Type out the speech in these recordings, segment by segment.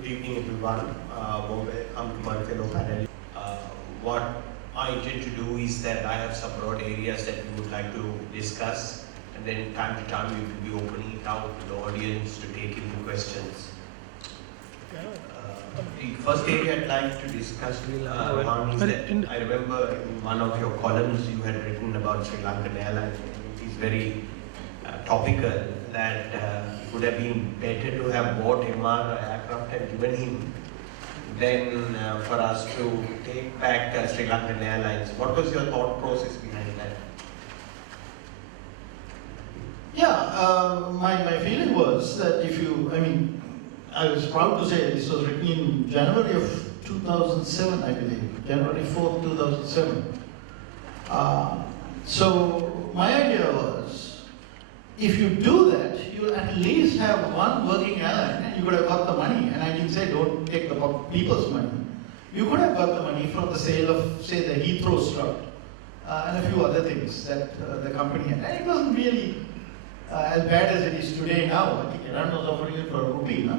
Good evening, everyone. Welcome to my fellow panel. What I intend to do is that I have some broad areas that we would like to discuss, and then time to time we will be opening it out to the audience to take in questions. The first area I'd like to discuss, Rohan, is that I remember in one of your columns you had written about Sri Lankan Airlines. It is very topical that it would have been better to have bought MR aircraft and given him than for us to take back Sri Lankan Airlines. What was your thought process behind that? Yeah, my feeling was that I was proud to say this was written in January of 2007, I believe, January 4th, 2007. So my idea was, if you do that, you'll at least have one working airline and you could have got the money. And I didn't say don't take the people's money. You could have got the money from the sale of, say, the Heathrow strut and a few other things that the company had. And it wasn't really as bad as it is today now. I think Eran was offering it for a rupee, no?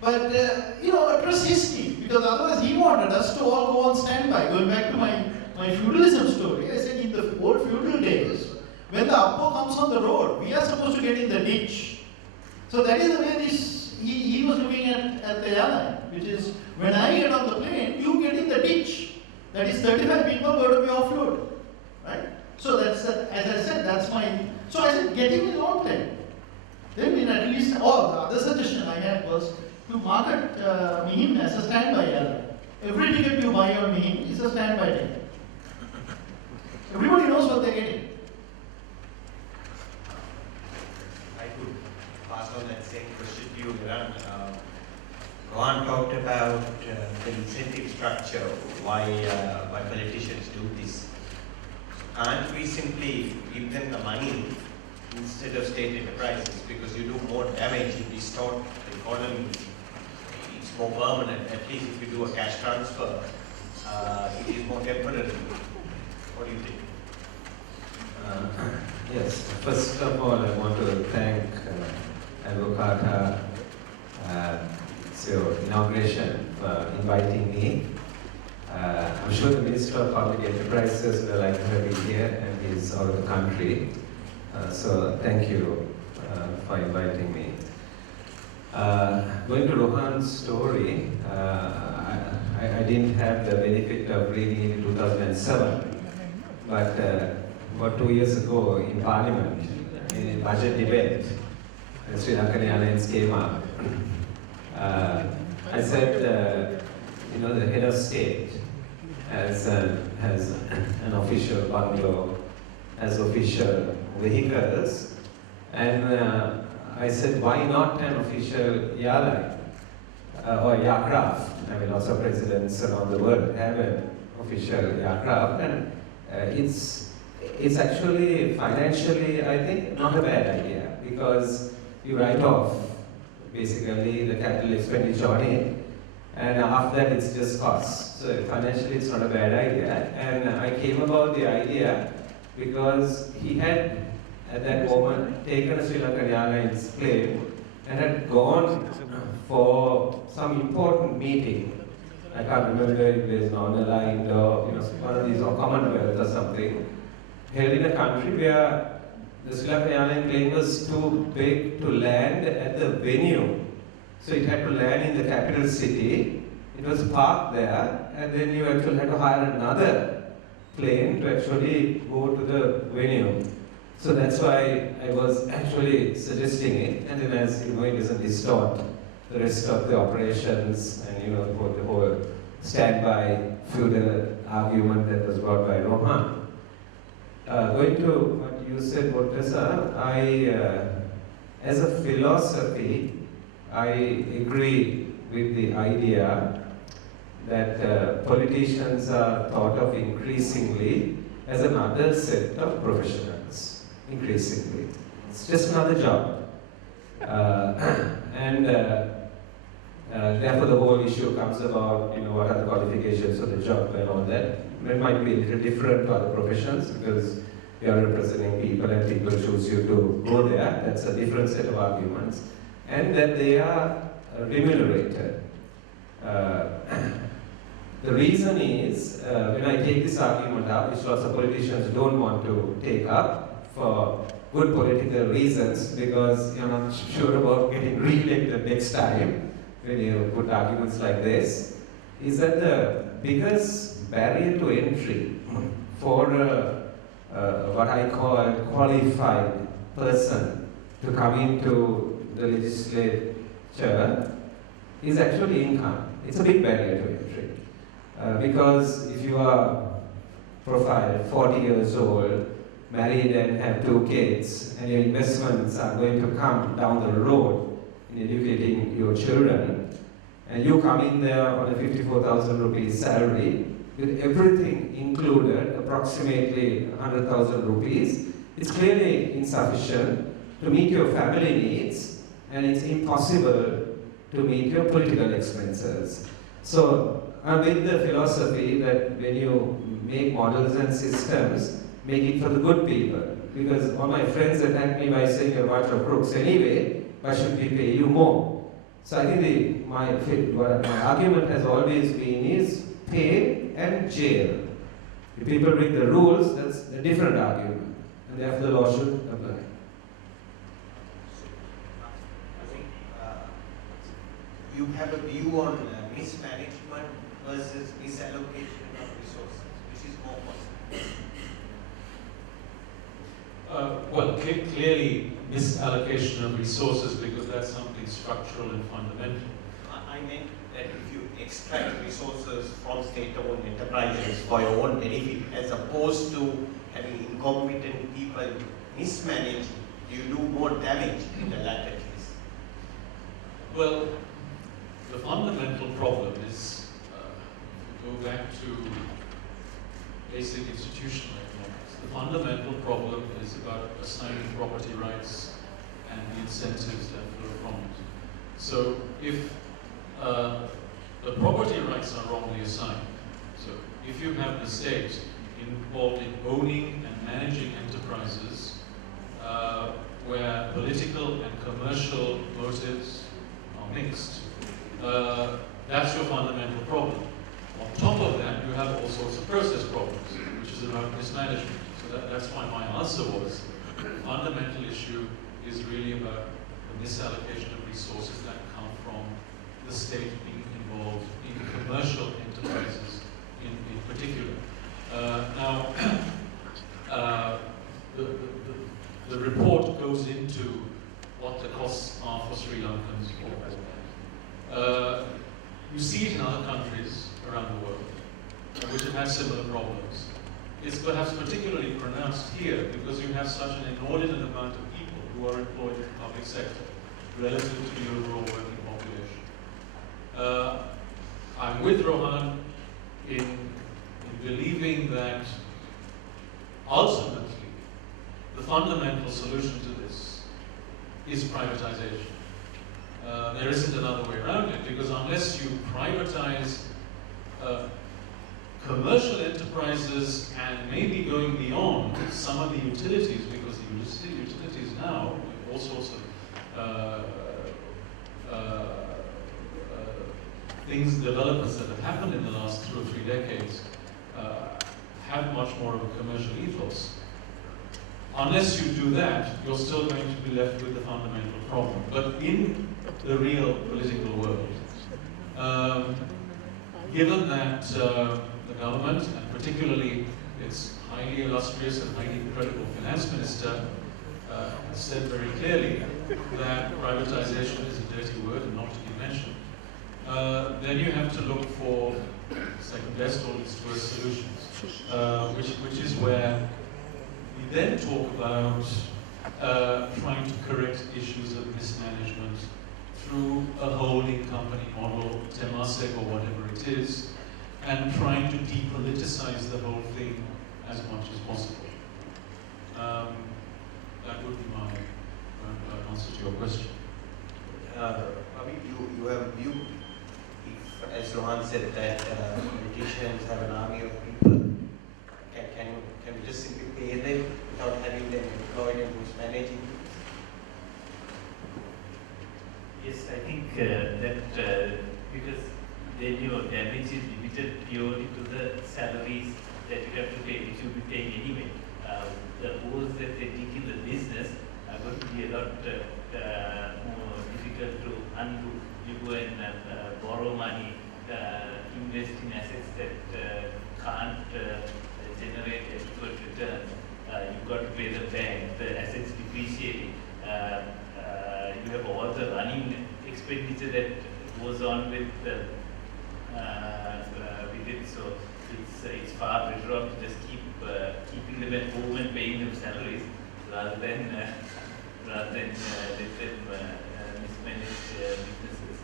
But it was risky, because otherwise he wanted us to all go on standby. Going back to my feudalism story, I said in the old feudal days, when the Appo comes on the road, we are supposed to get in the ditch. So that is the way he was looking at the airline, which is, when I get on the plane, you get in the ditch. That is 35 people going to be offloaded, right? So that's, as I said, that's my, so I said, get him his own plane. Then at least, the other suggestion I had was to market Mihim as a standby airline. Every ticket you buy on Mihim is a standby ticket. Everybody knows what they're getting. I could pass on that same question to you, Eran. Rohan talked about the incentive structure, why politicians do this. Can't we simply give them the money instead of state enterprises, because you do more damage, you distort the economy, it's more permanent. At least if you do a cash transfer, it is more temporary. What do you think? Yes, first of all, I want to thank Advocata, it's your inauguration, for inviting me. I'm sure the Minister of Public Enterprises will like to have me here, and he's out of the country. So thank you for inviting me. Going to Rohan's story, I didn't have the benefit of reading it in 2007, but about 2 years ago in Parliament, in a budget debate, Sri Lankan Airlines came up. I said, the head of state has an official bungalow, has official vehicles, and I said, why not an official airline or aircraft? I mean, also presidents around the world have an official aircraft, and it's actually financially, I think, not a bad idea, because you write off basically the capital expenditure on it, and after that it's just costs. So financially it's not a bad idea. And I came about the idea because he had at that moment taken a Sri Lankan Airlines plane and had gone for some important meeting. I can't remember if it was non-aligned or one of these, or Commonwealth or something, held in a country where the Sri Lankan Airline plane was too big to land at the venue. So it had to land in the capital city. It was parked there, and then you actually had to hire another plane to actually go to the venue. So that's why I was actually suggesting it, and then as it doesn't distort the rest of the operations and the whole standby feudal argument that was brought by Rohan. Going to what you said, Murtaza, as a philosophy, I agree with the idea that politicians are thought of increasingly as another set of professionals, increasingly. It's just another job. And therefore the whole issue comes about, what are the qualifications of the job and all that. It might be a little different to other professions because you are representing people and people choose you to go there. That's a different set of arguments. and that they are remunerated. The reason is, when I take this argument up, which lots of politicians don't want to take up for good political reasons, because you're not sure about getting re-elected next time when you put arguments like this, is that the biggest barrier to entry for what I call a qualified person to come into the legislature is actually income. It's a big barrier to entry. Because if you are profile 40 years old, married and have 2 kids, and your investments are going to come down the road in educating your children, and you come in there on a 54,000 rupees salary, with everything included, approximately 100,000 rupees, it's clearly insufficient to meet your family needs, and it's impossible to meet your political expenses. So I'm with the philosophy that when you make models and systems, make it for the good people. Because all my friends attack me by saying you're a bunch of crooks anyway, why should we pay you more? So I think my argument has always been is pay and jail. If people read the rules, that's a different argument. And therefore the law should apply. You have a view on mismanagement versus misallocation of resources, which is more possible? Well, clearly misallocation of resources, because that's something structural and fundamental. I meant that if you extract resources from state-owned enterprises for your own benefit, as opposed to having incompetent people mismanage, you do more damage in the latter case. Well, the fundamental problem is, go back to basic institutional economics. The fundamental problem is about assigning property rights and the incentives that flow from it. So if the property rights are wrongly assigned, so if you have the state involved in owning and managing enterprises where political and commercial motives are mixed, that's your fundamental problem. On top of that, you have all sorts of process problems, which is about mismanagement. So that's why my answer was, the fundamental issue is really about the misallocation of resources that come from the state being involved in commercial enterprises in particular. Now, the report goes into what the costs are for Sri Lankans. You see it in other countries around the world, which have had similar problems. It's perhaps particularly pronounced here because you have such an inordinate amount of people who are employed in the public sector relative to the overall working population. I'm with Rohan in believing that ultimately the fundamental solution to this is privatization. There isn't another way around it, because unless you privatize commercial enterprises and maybe going beyond some of the utilities, because the utilities now, with all sorts of things, developments that have happened in the last 2 or 3 decades, have much more of a commercial ethos. Unless you do that, you're still going to be left with the fundamental problem. But in the real political world, given that the government, and particularly its highly illustrious and highly credible finance minister, has said very clearly that privatization is a dirty word and not to be mentioned, then you have to look for second best or least worst solutions, which is where we then talk about trying to correct issues of mismanagement through a holding company model, Temasek or whatever it is, and trying to depoliticize the whole thing as much as possible. That would be my answer to your question. Ravi, you have a view, if, as Rohan said, that politicians have an army of people. Can we just simply pay them without having them employed and who's managing? Yes, I think because then your damage is limited purely to the salaries that you have to pay, which you'll be paying anyway. The woes that they take in the business are going to be a lot more difficult to undo. You go and borrow money, invest in assets that can't generate adequate returns. You've got to pay the bank, the assets depreciating. You have all the running expenditure that goes on with it. So it's far better off to just keeping them at home and paying them salaries rather than let them mismanage businesses.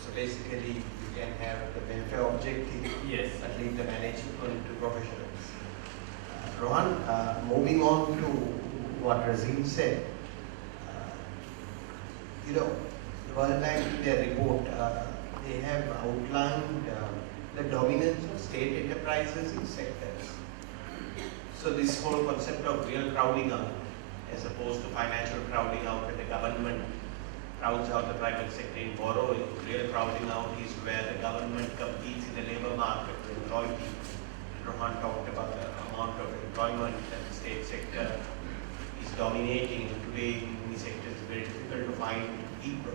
So basically, you can have the welfare objective, Yes. but leave the management to professionals. Rohan, moving on to what Razeen said, the World Bank in their report, they have outlined the dominance of state enterprises in sectors. So this whole concept of real crowding out, as opposed to financial crowding out when the government crowds out the private sector in borrowing, real crowding out is where the government competes in the labor market for employee people. Rohan talked about the amount of employment that the state sector is dominating. Today in many sectors it's very difficult to find people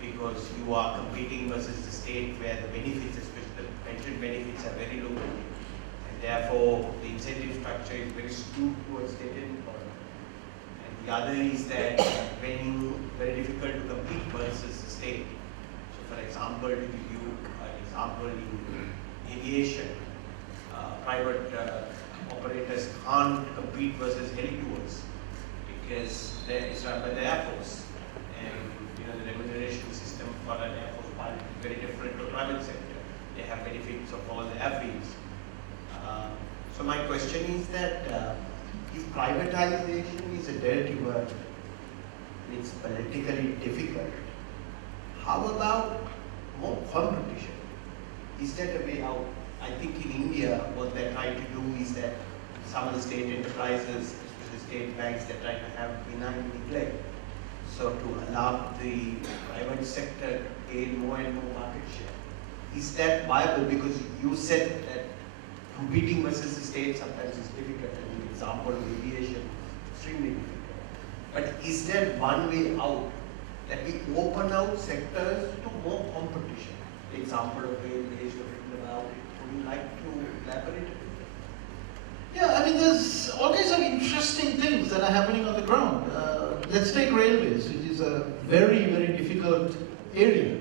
because you are competing versus the state where the benefits, especially the pension benefits, are very low. And therefore the incentive structure is very skewed towards state employment. And the other is that very difficult to compete versus the state. So for example, to give you an example in aviation, private operators can't compete versus heli tours because it's run by the Air Force. And the remuneration system for an Air Force pilot is very different to private sector. They have benefits of all the airfields. So my question is that if privatization is a dirty word, it's politically difficult, how about more competition? Is that a way out? I think in India, what they're trying to do is that some of the state enterprises, especially state banks, they're trying to have benign neglect. So to allow the private sector to gain more and more market share. Is that viable? Because you said that competing versus the state sometimes is difficult. I mean, example of aviation, extremely difficult. But is there one way out that we open out sectors to more competition? The example of railways, you've written about it. Would you like to elaborate a bit? Yeah, I mean, there's all kinds of interesting things that are happening on the ground. Let's take railways, which is a very, very difficult area.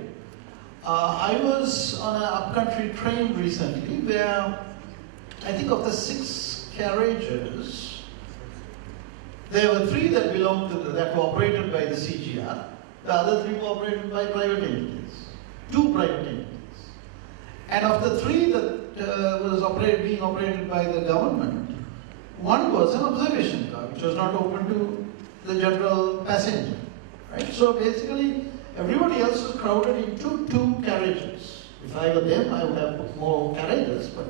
I was on an upcountry train recently where I think of the 6 carriages, there were 3 that belonged to that were operated by the CGR. The other 3 were operated by private entities, 2 private entities. And of the 3 that was being operated by the government, 1 was an observation car, which was not open to the general passenger. Right? So basically, everybody else was crowded into 2 carriages. If I were them, I would have more carriages, but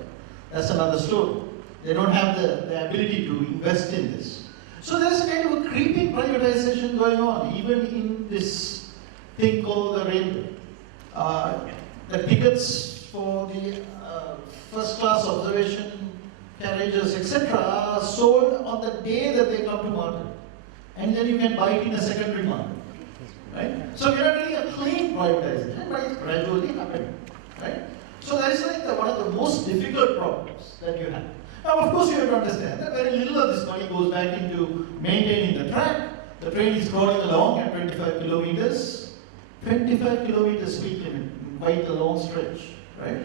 that's another story. They don't have the ability to invest in this. So there's a kind of a creeping privatization going on, even in this thing called the railway. The tickets for the first class observation carriages, etc., are sold on the day that they come to market. And then you can buy it in a secondary market. Right? So we are really a clean privatization, but it's gradually happening. Right? So that is like one of the most difficult problems that you have. Now, of course, you have to understand that very little of this money goes back into maintaining the track. The train is crawling along at 25 kilometers. 25 kilometers speed limit, quite a long stretch, right?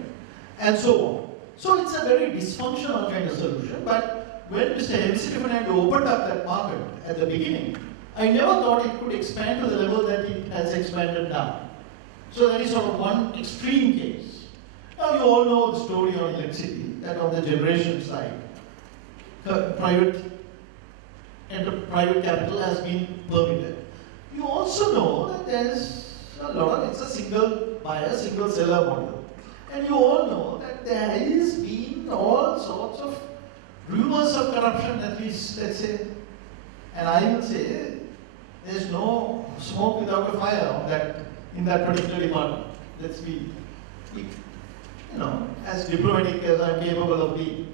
And so on. So it's a very dysfunctional kind of solution, but when Mr. Hemsittimanand opened up that market at the beginning, I never thought it could expand to the level that it has expanded now. So that is sort of one extreme case. Now you all know the story on electricity, that on the generation side, private capital has been permitted. You also know that there's a lot of, it's a single buyer, single seller model. And you all know that there has been all sorts of rumors of corruption, at least, let's say. And I will say, There's no smoke without a fire on that, in that particular department. Let's be, as diplomatic as I'm capable of being.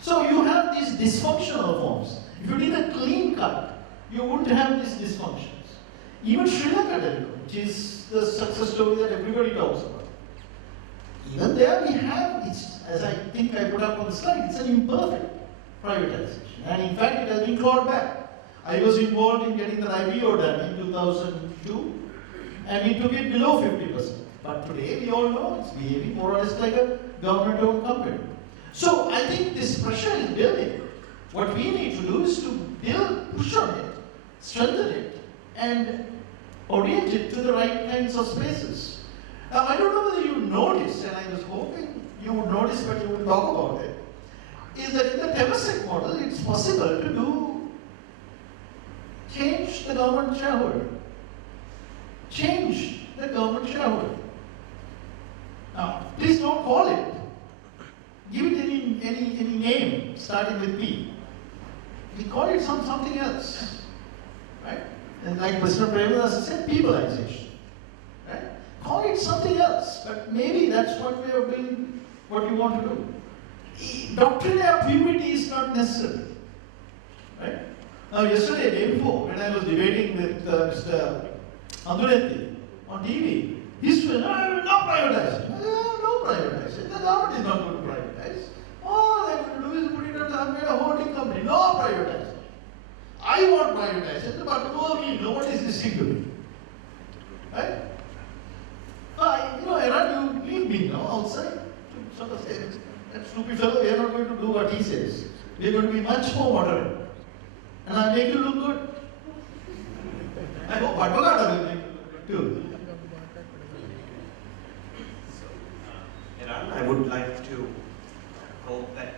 So you have these dysfunctional forms. If you did a clean cut, you wouldn't have these dysfunctions. Even Sri Lanka, which is the success story that everybody talks about. Even there we have, as I think I put up on the slide, it's an imperfect privatization. And in fact, it has been clawed back. I was involved in getting the IPO done in 2002, and we took it below 50%. But today, we all know it's behaving more or less like a government-owned company. So I think this pressure is building. What we need to do is to build, push on it, strengthen it, and orient it to the right kinds of spaces. Now, I don't know whether you noticed, and I was hoping you would notice, but you would talk about it, is that in the Temasek model, it's possible to change the government shareholder. Change the government shareholder. Now, please don't call it. Give it any name starting with P. We call it something else. Right? And like President Privatization said, peopleization. Right? Call it something else, but maybe that's what we are doing, what you want to do. Doctrine of purity is not necessary. Right? Now, yesterday, day before, when I was debating with Mr. Andureti on TV, he said, no, I will not privatize. No privatization. The government is not going to privatize. All they are going to do is put it under a holding company. No privatization. I want privatization, but no me, nobody is listening to me. Right? Eran, you leave me now outside to sort of say, that stupid fellow, we are not going to do what he says. We are going to be much more moderate. And I make you look good. I hope Advocata will make you look good too. Eran, I would like to hope that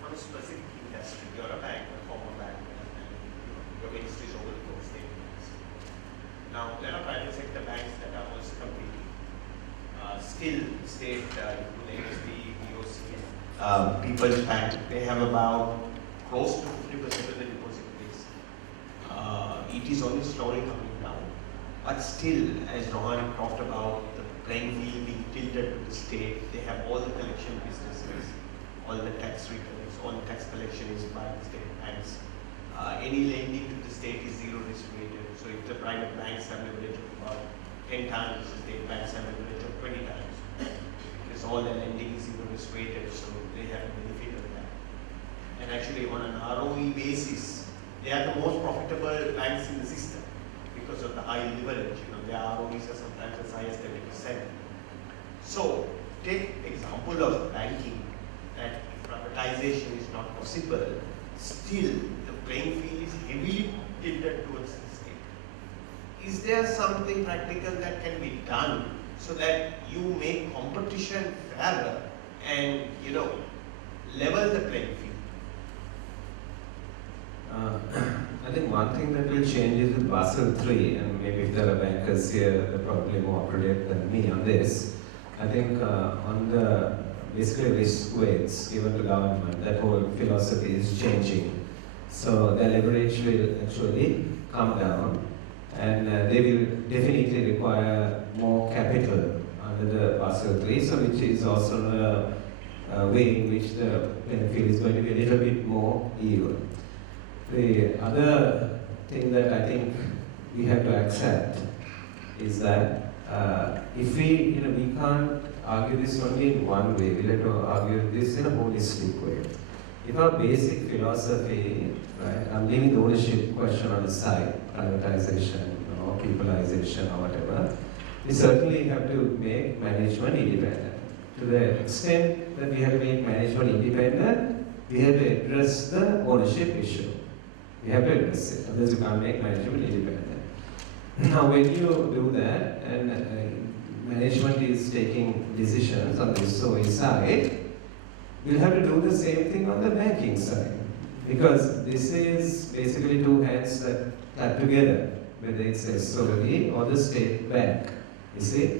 one specific industry, you're a bank, a former bank, and your ministry is over the state banks. Now, there are private sector banks that are also competing. Still, state, ASB, BOC, People's Bank, they have about close to 50% of the deposit base. It is only slowly coming down. But still, as Rohan talked about, the playing field being tilted to the state, they have all the collection businesses, all the tax returns, all the tax collection is by the state banks. Any lending to the state is zero risk weighted. So if the private banks have leverage of about 10 times, the state banks have leverage of 20 times. Because all their lending is zero risk weighted, so they have the benefit of that. And actually on an ROE basis, they are the most profitable banks in the system because of the high leverage. Their ROEs are sometimes as high as 30%. So take example of banking, that if privatization is not possible, still the playing field is heavily tilted towards the state. Is there something practical that can be done so that you make competition fairer and level the playing field? I think one thing that will change is with Basel III, and maybe if there are bankers here, they're probably more up to date than me on this. I think on the basically risk weights given to government, that whole philosophy is changing. So the leverage will actually come down, and they will definitely require more capital under the Basel III, so which is also a way in which the playing field is going to be a little bit more even. The other thing that I think we have to accept is that if we can't argue this only in one way, we have to argue this in a holistic way. If our basic philosophy, right, I'm leaving the ownership question on the side, privatization or peopleization or whatever, we certainly have to make management independent. To the extent that we have to make management independent, we have to address the ownership issue. We have to address it, otherwise you can't make management independent. Now when you do that, and management is taking decisions on the SOE side, we'll have to do the same thing on the banking side. Because this is basically two hands that tap together, whether it's SOE or the state bank, you see?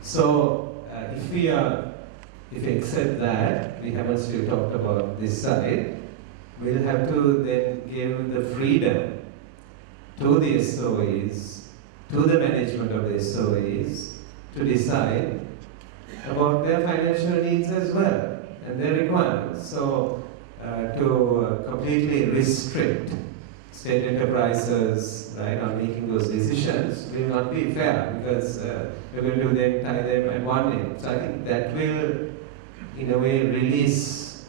So if we accept that, we haven't still talked about this side, we'll have to then give the freedom to the SOEs, to the management of the SOEs, to decide about their financial needs as well and their requirements. So to completely restrict state enterprises, right, on making those decisions will not be fair, because we're going to then tie them at one end. So I think that will, in a way, release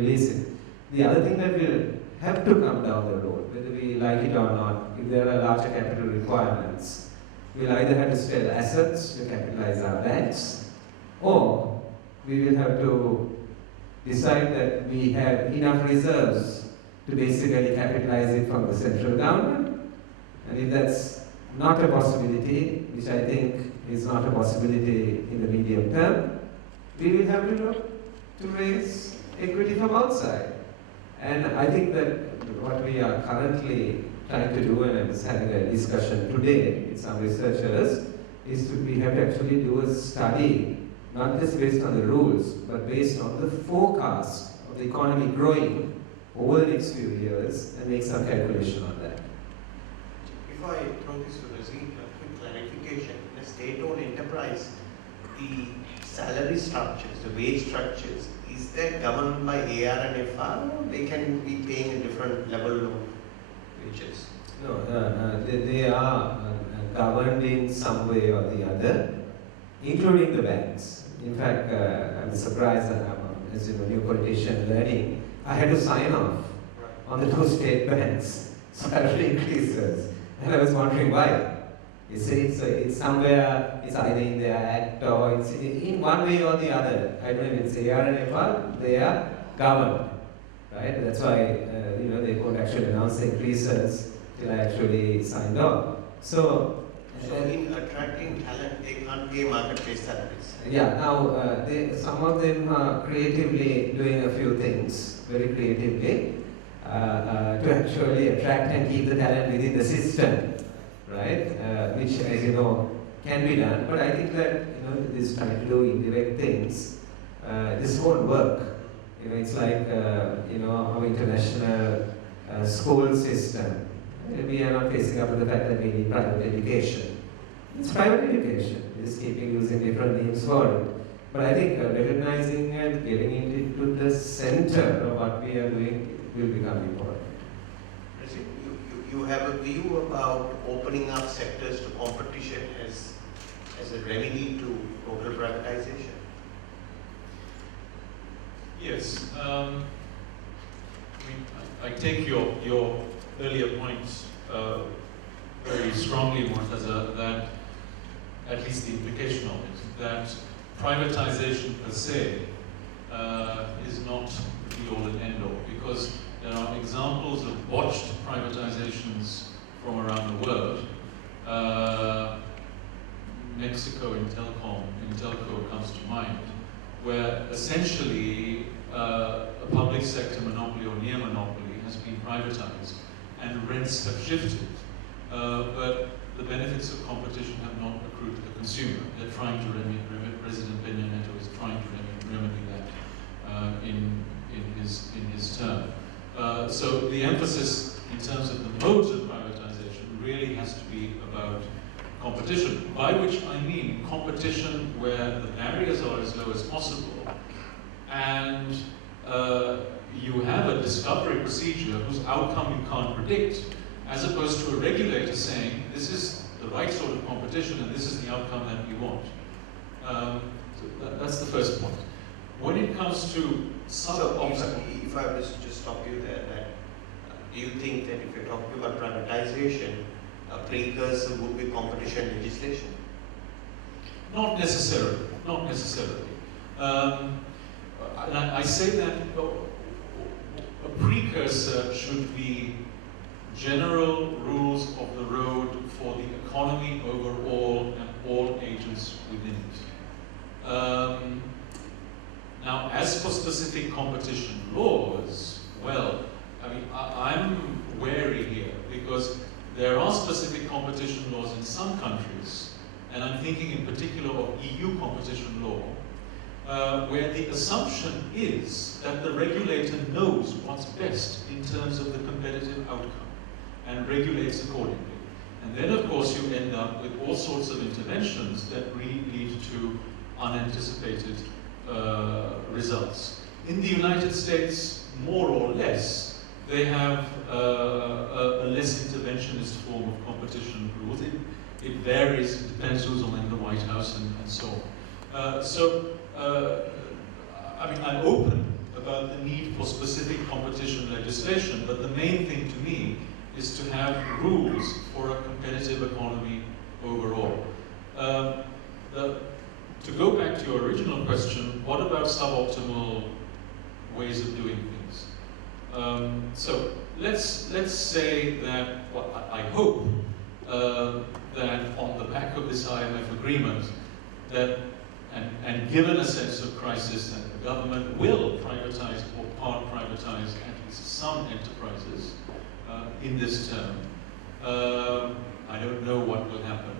it. The other thing that will have to come down the road, whether we like it or not, if there are larger capital requirements, we'll either have to sell assets to capitalize our banks, or we will have to decide that we have enough reserves to basically capitalize it from the central government. And if that's not a possibility, which I think is not a possibility in the medium term, we will have to look to raise equity from outside. And I think that what we are currently trying to do, and I was having a discussion today with some researchers, is we have to actually do a study, not just based on the rules, but based on the forecast of the economy growing over the next few years, and make some calculation on that. If I throw this to Razeen, a quick clarification. In a state-owned enterprise, the salary structures, the wage structures, is that governed by AR and FR, or they can be paying a different level of wages? No, they are governed in some way or the other, including the banks. In fact, I'm surprised that I'm, as a new politician learning, I had to sign off on the two state banks' salary increases. And I was wondering why. It's somewhere, it's either in their act or it's in one way or the other. I don't know if it's AR and FR, they are governed. Right? That's why they couldn't actually announce the increases till I actually signed off. So in attracting talent, they can't pay market-based salaries. Yeah, now some of them are creatively doing a few things, very creatively, to actually attract and keep the talent within the system, right? Which, as you know, can be done. But I think that this trying to do indirect things, this won't work. It's like our international school system. We are not facing up to the fact that we need private education. It's private education. We just keep using different names for it. But I think recognizing and getting into the center of what we are doing will become important. You have a view about opening up sectors to competition as a remedy to total privatization? Yes. I take your earlier points very strongly, Murtaza, that at least the implication of it, that privatization per se is not the all and end all, because there are examples of botched privatizations from around the world. Mexico in telco comes to mind, where essentially a public sector monopoly or near monopoly has been privatized and rents have shifted, but the benefits of competition have not accrued to the consumer. They're trying to remedy, President Peña Nieto is trying to remedy that in his term. So the emphasis in terms of the modes of privatization really has to be about competition, by which I mean competition where the barriers are as low as possible, and you have a discovery procedure whose outcome you can't predict, as opposed to a regulator saying, this is the right sort of competition and this is the outcome that we want. So that's the first point. When it comes to if I was to just stop you there, do you think that if you're talking about privatization, a precursor would be competition legislation? Not necessarily, not necessarily. I say that a precursor should be general rules of the road for the economy overall and all agents within it. Now, as for specific competition laws, well, I mean, I'm wary here because there are specific competition laws in some countries, and I'm thinking in particular of EU competition law, where the assumption is that the regulator knows what's best in terms of the competitive outcome. and regulates accordingly. And then, of course, you end up with all sorts of interventions that really lead to unanticipated results. In the United States, more or less, they have a less interventionist form of competition rules. It varies, it depends who's in the White House and so on. I mean, I'm open about the need for specific competition legislation, but the main thing to me is to have rules for a competitive economy overall. To go back to your original question, what about suboptimal ways of doing things? So let's say that, well, I hope that on the back of this IMF agreement, that and given a sense of crisis, that the government will privatize or part privatize at least some enterprises in this term. I don't know what will happen,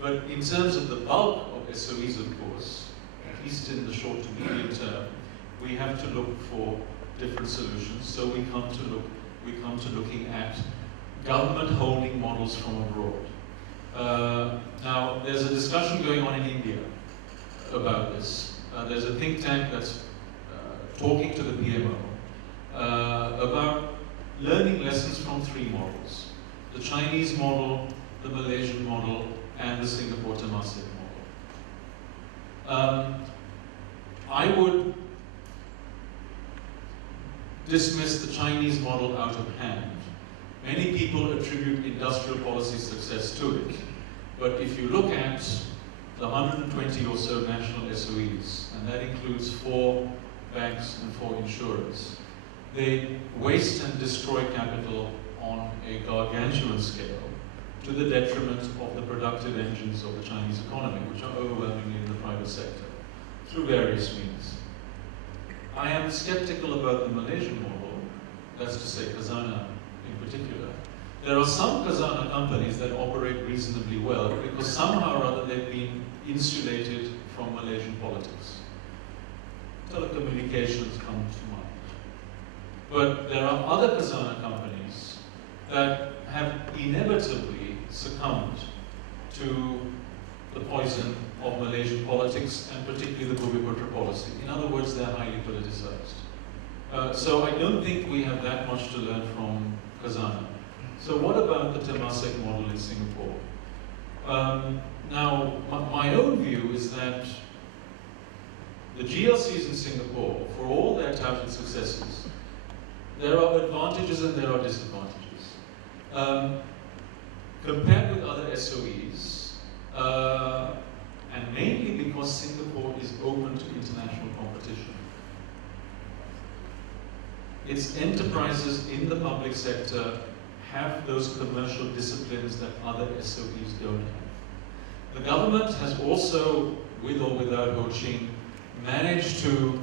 but in terms of the bulk of SOEs, of course, at least in the short to medium term, we have to look for different solutions. So we come to looking at government holding models from abroad. Now, there's a discussion going on in India about this. There's a think tank that's talking to the PMO about learning lessons from three models: the Chinese model, the Malaysian model, and the Singapore Temasek model. I would dismiss the Chinese model out of hand. Many people attribute industrial policy success to it, but if you look at the 120 or so national SOEs, and that includes 4 banks and 4 insurers, they waste and destroy capital on a gargantuan scale to the detriment of the productive engines of the Chinese economy, which are overwhelmingly in the private sector, through various means. I am skeptical about the Malaysian model, that's to say Khazanah in particular. There are some Khazanah companies that operate reasonably well because somehow or other they've been insulated from Malaysian politics. Telecommunications come to mind. But there are other Khazanah companies that have inevitably succumbed to the poison of Malaysian politics, and particularly the Bumiputera policy. In other words, they're highly politicized. So I don't think we have that much to learn from Khazanah. So what about the Temasek model in Singapore? Now, my own view is that the GLCs in Singapore, for all their touted successes, there are advantages and there are disadvantages. Compared with other SOEs, and mainly because Singapore is open to international competition. Its enterprises in the public sector have those commercial disciplines that other SOEs don't have. The government has also, with or without Ho Ching, managed to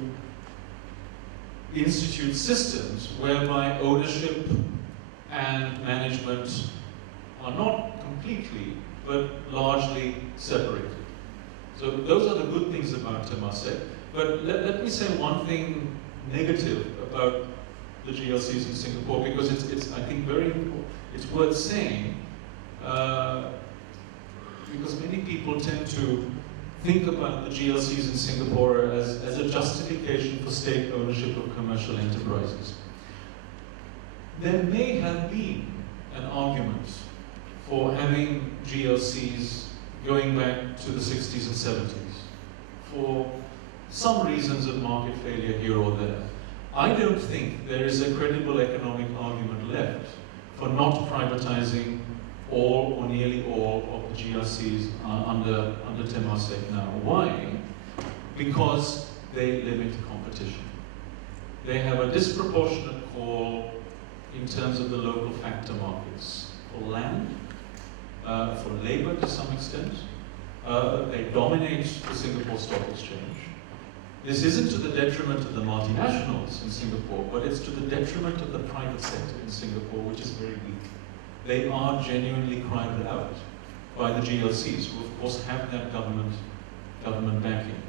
institute systems whereby ownership and management are not completely, but largely separated. So those are the good things about Temasek. But let me say one thing negative about the GLCs in Singapore, because it's I think very important. It's worth saying, because many people tend to think about the GLCs in Singapore as a justification for state ownership of commercial enterprises. There may have been an argument for having GLCs going back to the 60s and 70s for some reasons of market failure here or there. I don't think there is a credible economic argument left for not privatizing all or nearly all of the GLCs under Temasek now. Why? Because they limit competition. They have a disproportionate call in terms of the local factor markets for land, for labor to some extent. They dominate the Singapore Stock Exchange. This isn't to the detriment of the multinationals in Singapore, but it's to the detriment of the private sector in Singapore, which is very weak. They are genuinely crowded out by the GLCs, who of course have that government backing.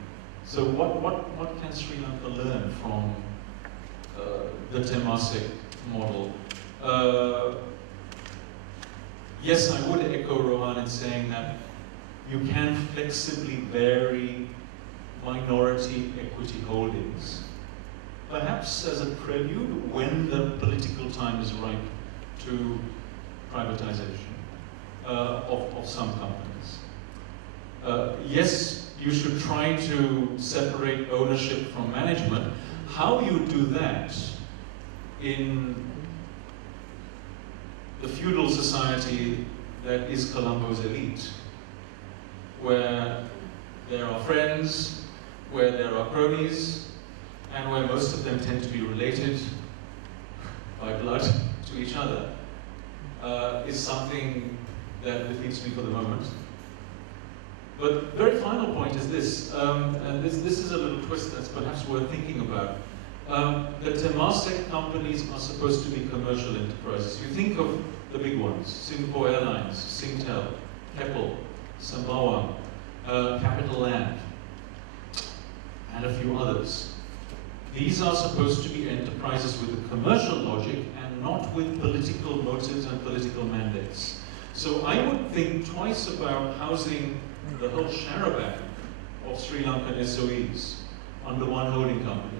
So what can Sri Lanka learn from the Temasek model? yes, I would echo Rohan in saying that you can flexibly vary minority equity holdings, perhaps as a prelude when the political time is ripe to privatization of some companies. Yes, you should try to separate ownership from management. How you do that in the feudal society that is Colombo's elite, where there are friends, where there are cronies, and where most of them tend to be related by blood to each other, is something that defeats me for the moment. But very final point is this, and this is a little twist that's perhaps worth thinking about. The Temasek companies are supposed to be commercial enterprises. You think of the big ones: Singapore Airlines, Singtel, Keppel, Sembawang, Capital Land, and a few others. These are supposed to be enterprises with a commercial logic and not with political motives and political mandates. So I would think twice about housing the whole charabang of Sri Lankan SOEs under one holding company.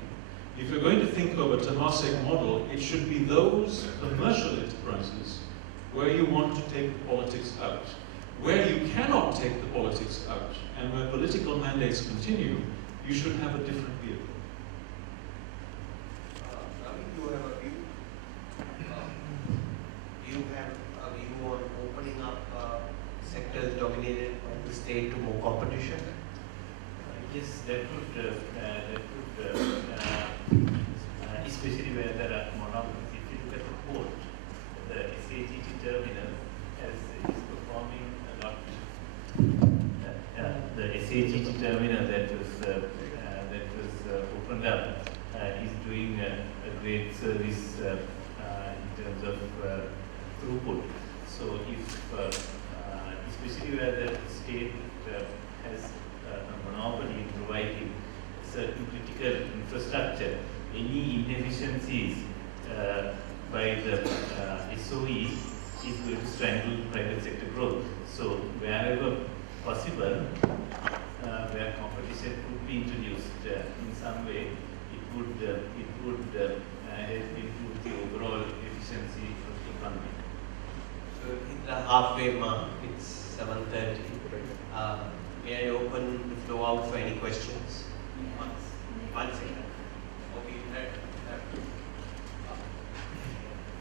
If you're going to think of a Temasek model, it should be those commercial enterprises where you want to take the politics out. Where you cannot take the politics out, and where political mandates continue, you should have a different vehicle. Ravi, you have a view? You have a view on opening up sectors dominated by the state to more competition? Yes, that would especially where there are monopolies. If you look at the port, the SAGT terminal is performing a lot. The SAGT terminal that was opened up is doing a great service in terms of throughput. So if especially where the state has a monopoly in providing certain critical infrastructure, any inefficiencies by the SOE is going to strangle private sector growth. So wherever possible, where competition could be introduced in some way, it would help improve the overall efficiency of the economy. So in the halfway mark, it's 7:30. May I open the floor out for any questions? One second. Okay,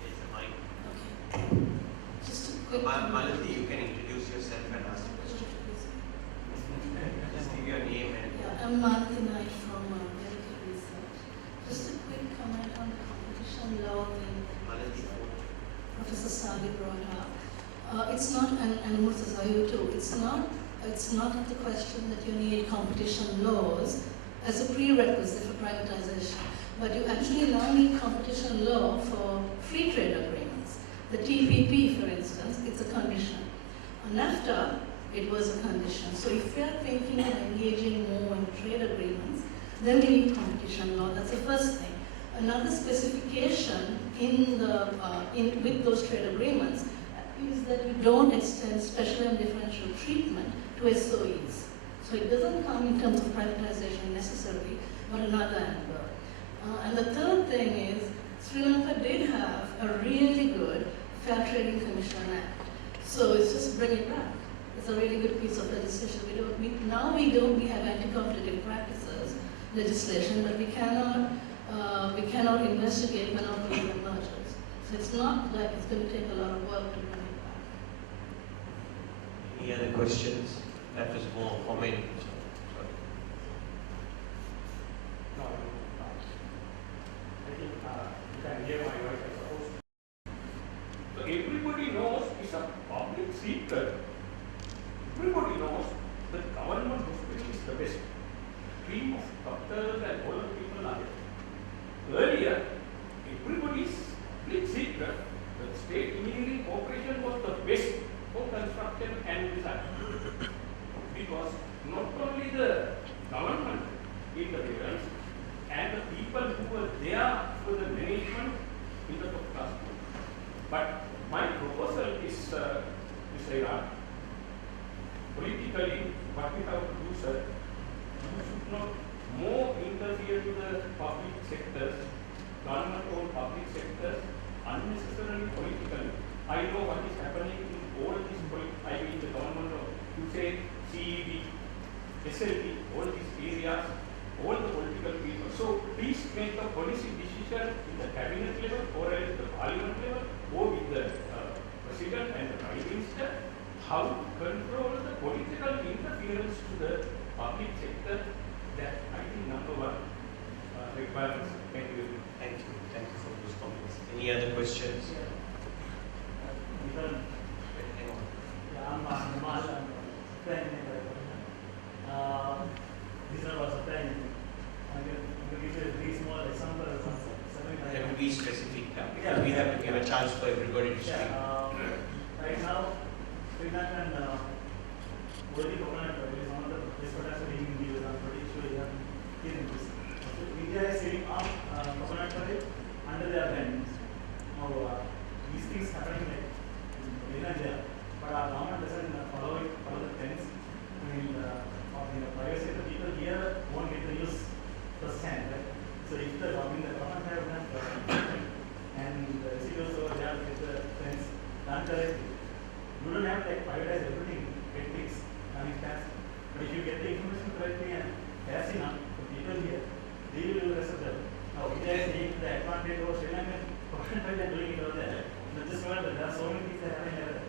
there's a mic. Okay. Just a quick Malati, you can introduce yourself and ask a question. Just give your name and... Yeah, I'm Malati Knight from Medical Research. Just a quick comment on the competition law thing Malati, Professor Sadi brought up. It's not, and Murtaza, you too, it's not the question that you need competition laws as a prerequisite for privatization, but you actually now need competition law for free trade agreements. The TPP, for instance, it's a condition. On NAFTA, it was a condition. So if we are thinking of engaging more in trade agreements, then we need competition law. That's the first thing. Another specification with those trade agreements is that you don't extend special and differential treatment to SOEs. So it doesn't come in terms of privatization necessarily, but another angle. And the third thing is, Sri Lanka did have a really good Fair Trading Commission Act. So it's just bring it back. It's a really good piece of legislation. We have anti-competitive practices legislation, but we cannot investigate monopolies and mergers. So it's not like it's going to take a lot of work to bring it back. any other questions? That was more comment. No, I think you can hear my voice, I suppose. So everybody knows it's a public secret. Everybody knows that government hospital is the best. Team of doctors and all the people are there. Earlier, everybody's big secret that state engineering corporation was the best for construction and design. Because not only Mr. Eran, politically, what we have to do, sir, you should not more interfere to the public sectors, government-owned public sectors, unnecessarily politically. I know what is happening in all these, I mean the government of, you say CED, SLT, all these areas, all the political people. So please make a policy decision in the cabinet level or at the parliament level or with the president and the prime minister, how to control the political interference to the public sector. That I think number one requirements. Thank you. Thank you. Thank you for those comments. Any other questions? Yeah. Hang on. I'm Marsh. I'm planning. These are also planning. I'm going to give you a very small example of something. Have to be specific now because we have to give a chance for everybody to speak. Right now, Sri Lanka and Holy Coconut Oil is one of the best products of being used. I'm pretty sure you have hearing this. So India is selling coconut oil under their ban. Now, these things happening like in India, but our government doesn't follow the trends. I mean, in the private sector, people here won't get the news firsthand, right? So if the government have done and the receivers over there get the trends done correctly, you don't have to like privatize everything, get things running fast. But if you get the information correctly and fast enough, the people here, they will do the rest of them. Now, India is taking the advantage over Sri Lanka, and doing it over there. But just remember, there are so many things that happen here.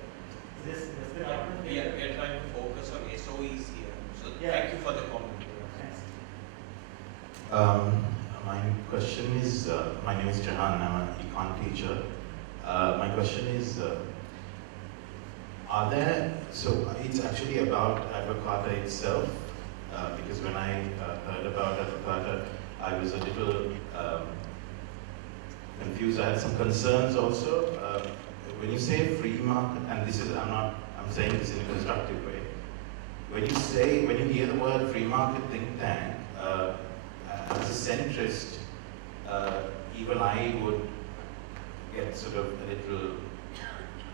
Just the government. We are trying to focus on SOEs here. So Yeah. thank you for the comment. Thanks. My question is, my name is Jahan, I'm an econ teacher. My question is, are there, so it's actually about Advocata itself, because when I heard about Advocata, I was a little confused. I had some concerns also. When you say free market, and this is, I'm saying this in a constructive way. When you hear the word free market think tank, as a centrist, even I would get sort of a little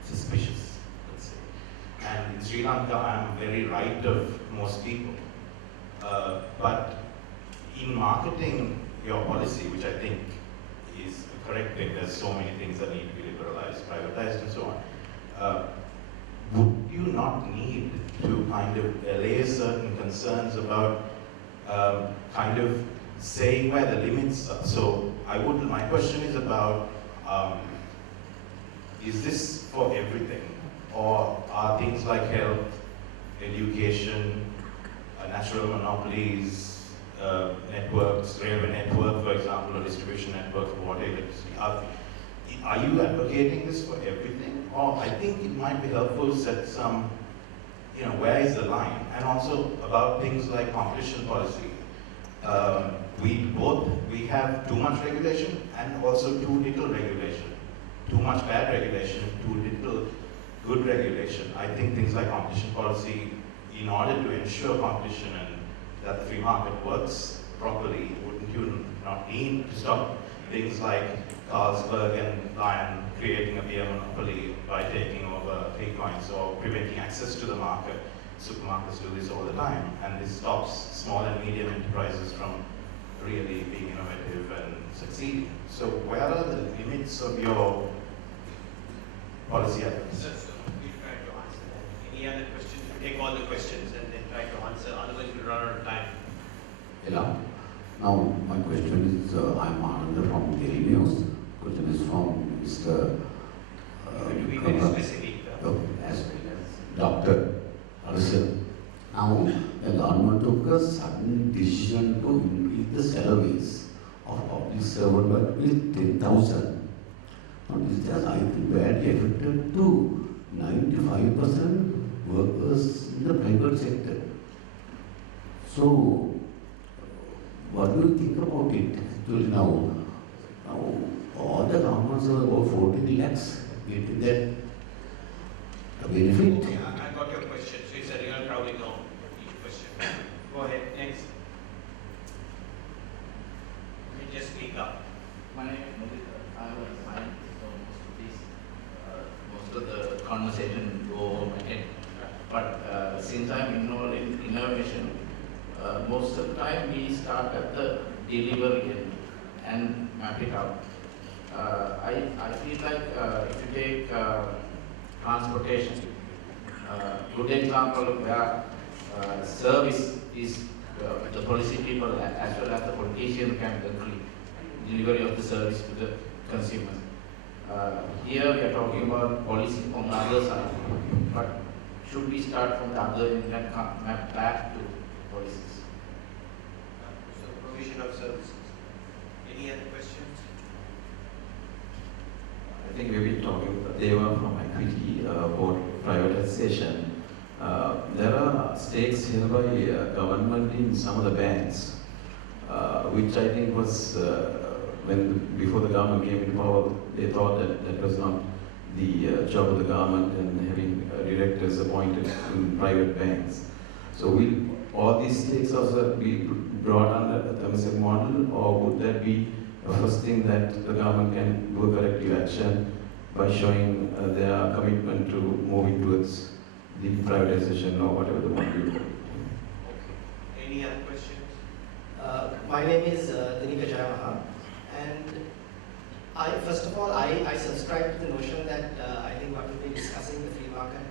suspicious, let's say. And in Sri Lanka, I'm very right of most people. But in marketing your policy, which I think is the correct thing, there's so many things that need to be liberalized, privatized, and so on. Would you not need to kind of allay certain concerns about kind of saying where the limits are? So my question is about, is this for everything? Or are things like health, education, natural monopolies, networks, railway network, for example, or distribution network for water, electricity, are you advocating this for everything? Or I think it might be helpful to set some, where is the line? And also about things like competition policy. We have too much regulation and also too little regulation. Too much bad regulation and too little good regulation. I think things like competition policy, in order to ensure competition and that the free market works properly, wouldn't you not need to stop things like Carlsberg and Lion creating a beer monopoly by taking over 3 coins or preventing access to the market? Supermarkets do this all the time, and this stops small and medium enterprises from really being innovative and succeeding. So where are the limits of your policy efforts? So we try to answer that. Any other questions? We take all the questions and then try to answer, otherwise we'll run out of time. Hello. Now my question is, I'm Ananda from Daily News. Question is from Mr. To be very specific. As well as Dr. Razeen. Now the government took a sudden decision to increase the salaries of public servants with 10,000. Now this has, I think, badly affected to 95% workers in the private sector. So, what do you think about it? Actually now all the governments are about 14 lakhs getting that benefit. Okay, I got your question. So it's a real crowding on each question. Go ahead, next. Let me just speak up. My name is Murtaza. I'm a scientist, so most of the conversation go over my head. most of the time we start at the delivery end and map it out. I feel like if you take transportation, good example of where service is the policy people as well as the politician can agree delivery of the service to the consumer. Here we are talking about policy on the other side, but should we start from the other end and map back to policies? So provision of services. Any other questions? I think we've been talking, they were from equity about privatization. There are stakes held by government in some of the banks, which I think was before the government came into power, they thought that was not the job of the government and having directors appointed in private banks. So will all these stakes also be brought under the Temasek model, or would that be the first thing that the government can do a corrective action by showing their commitment to moving towards the privatization or whatever the model you call it? Okay. Any other questions? My name is Dinika Jayamaha, and first of all, I subscribe to the notion that I think what we've been discussing, the free market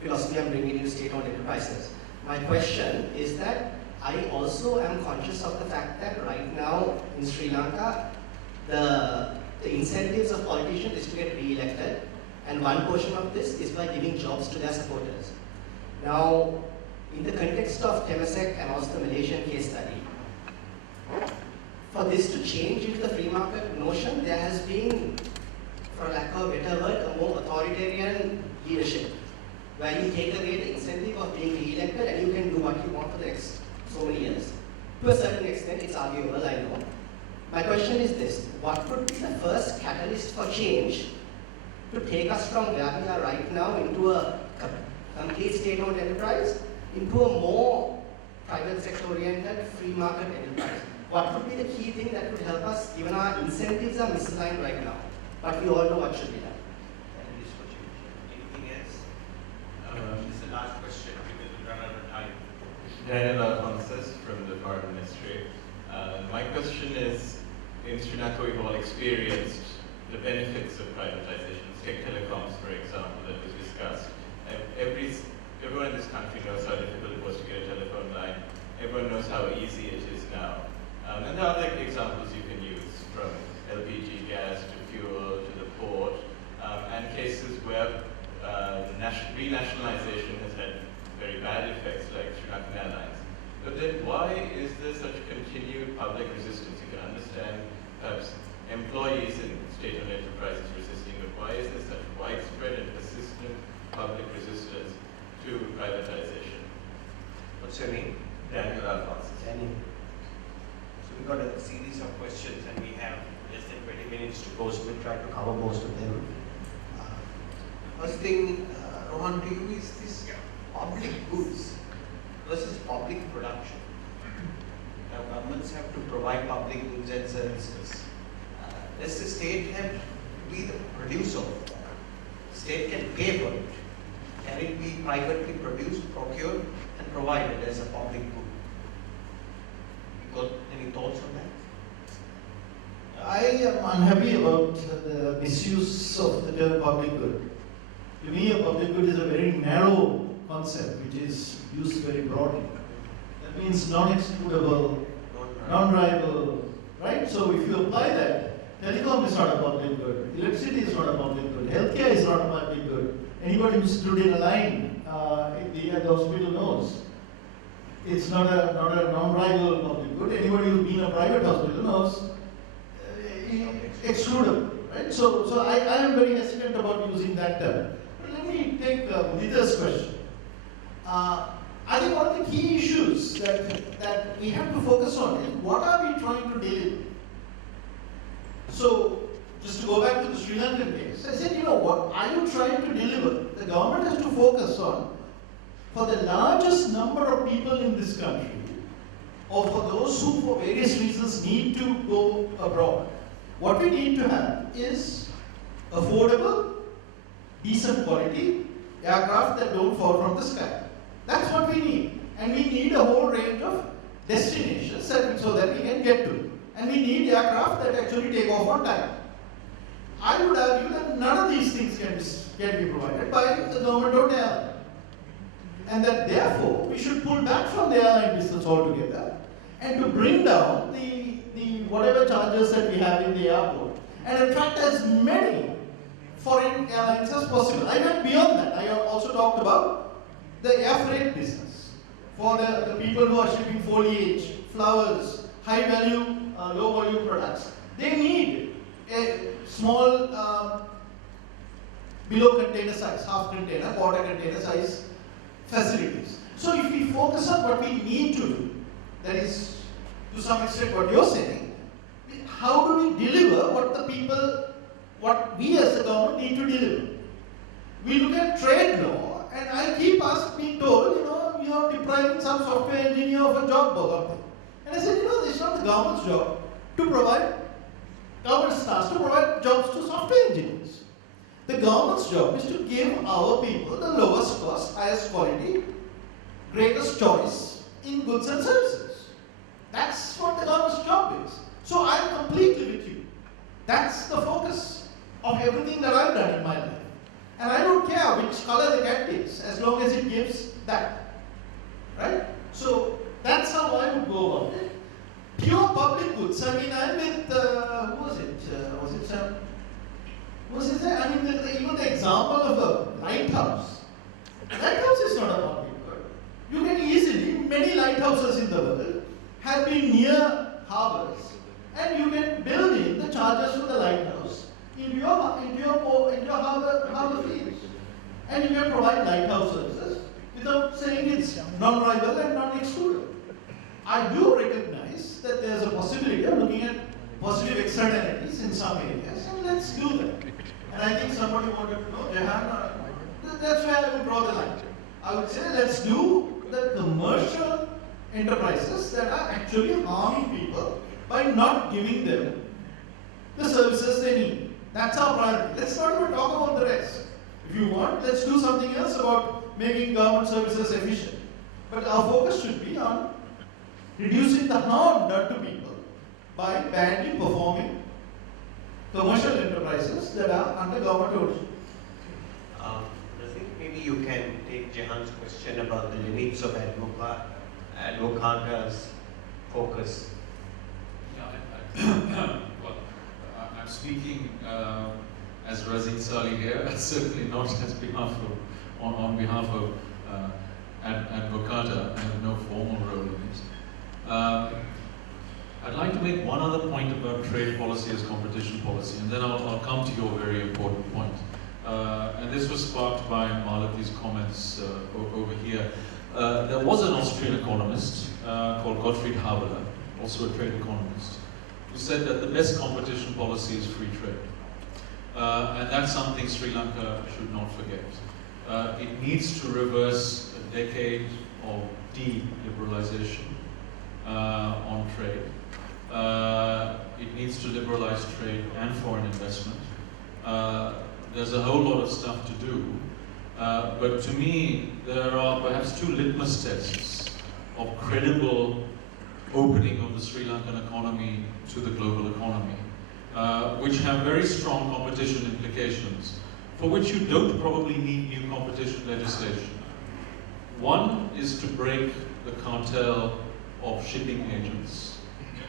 philosophy and bringing in state-owned enterprises. My question is that I also am conscious of the fact that right now in Sri Lanka, the incentives of politicians is to get re-elected, and one portion of this is by giving jobs to their supporters. Now, in the context of Temasek and also the Malaysian case study, for this to change into the free market notion, there has been, for lack of a better word, a more authoritarian leadership, where you take away the incentive of being re-elected and you can do what you want for the next so many years. To a certain extent, it's arguable, I know. My question is this: what would be the first catalyst for change to take us from where we are right now into a complete state-owned enterprise into a more private sector-oriented free market enterprise? What would be the key thing that would help us, given our incentives are misaligned right now, but we all know what should be done? Anything else? This is the last question because we run out of time. Daniel Alphonsus from the Foreign Ministry. My question is, in Sri Lanka we've all experienced the benefits of privatization. Take telecoms, for example, that was discussed. Everyone in this country knows how difficult it was to get a telephone line. Everyone knows how easy it is now. And there are other examples you can use, from LPG gas to fuel to the port, and cases where renationalization has had very bad effects, like Sri Lankan Airlines. But then why is there such continued public resistance? You can understand perhaps employees in state-owned enterprises resisting, but why is there such widespread and persistent public resistance to privatization? What's your name? Daniel Alphonsus. Daniel. So we've got a series of questions and we have less than 20 minutes to go, so we'll try to cover most of them. First thing, Rohan, to you is this public goods versus public production. Now, governments have to provide public goods and services. Does the state have to be the producer of that? The state can pay for it. Can it be privately produced, procured, and provided as a public good? You got any thoughts on that? I am unhappy about the misuse of the term public good. To me, a public good is a very narrow concept which is used very broadly. That means non-excludable, non-rival, right? So if you apply that, telecom is not a public good, electricity is not a public good, healthcare is not a public good. Anybody who stood in a line at the hospital knows it's not a non-rival public good. Anybody who's been in a private hospital knows excludable, right? So I am very hesitant about using that term. But let me take Murtaza's question. I think one of the key issues that we have to focus on is what are we trying to deliver? So, just to go back to the Sri Lankan case, I said, you know what are you trying to deliver? The government has to focus on, for the largest number of people in this country, or for those who for various reasons need to go abroad, what we need to have is affordable, decent quality aircraft that don't fall from the sky. That's what we need. and we need a whole range of destinations so that we can get to. And we need aircraft that actually take off on time. I would argue that none of these things can be provided by the government-owned airline. And that therefore, we should pull back from the airline business altogether and to bring down the whatever charges that we have in the airport and attract as many foreign airlines as possible. I went beyond that. I also talked about the air freight business for the people who are shipping foliage, flowers, high value, low volume products. They need a small below container size, half container, quarter container size facilities. So if we focus on what we need to do, that is to some extent what you're saying, how do we deliver what we as a government need to deliver? We look at trade law, and I keep being told, you're depriving some software engineer of a job or something. And I said, it's not the government's job to provide, government's task to provide jobs to software engineers. The government's job is to give our people the lowest cost, highest quality, greatest choice in goods and services. That's what the government's job is. So I'm completely with you. That's the focus of everything that I've done in my life. And I don't care which color the cat is, as long as it gives that. Right? So that's how I would go about it. Pure public goods. I mean, I'm with, who was it? Was it Sam? Was it there? I mean, even the example of a lighthouse. Lighthouse is not a public good. You can easily, many lighthouses in the world have been near harbors, and you can build in the charges for the lighthouse into your harbor fees. And you can provide lighthouse services without saying it's non-rival and non-excluded. I do recognize that there's a possibility of looking at positive externalities in some areas, and let's do that. And I think somebody wanted to know, Jahan, that's where I would draw the line. I would say let's do the commercial enterprises that are actually harming people by not giving them the services they need. That's our priority. Let's not even talk about the rest. If you want, let's do something else about making government services efficient. But our focus should be on reducing the harm done to people by badly performing commercial enterprises that are under government ownership. Razeen, maybe you can take Jahan's question about the limits of Advocata's focus. Yeah, well, I'm speaking as Razeen Sali here, certainly not as on behalf of Advocata. I have no formal role in it. I'd like to make one other point about trade policy as competition policy, and then I'll come to your very important point. And this was sparked by Malati's comments over here. There was an Austrian economist called Gottfried Haberler, also a trade economist, who said that the best competition policy is free trade. And that's something Sri Lanka should not forget. It needs to reverse a decade of de-liberalization on trade. It needs to liberalize trade and foreign investment. There's a whole lot of stuff to do. But to me, there are perhaps two litmus tests of credible opening of the Sri Lankan economy to the global economy, which have very strong competition implications, for which you don't probably need new competition legislation. One is to break the cartel of shipping agents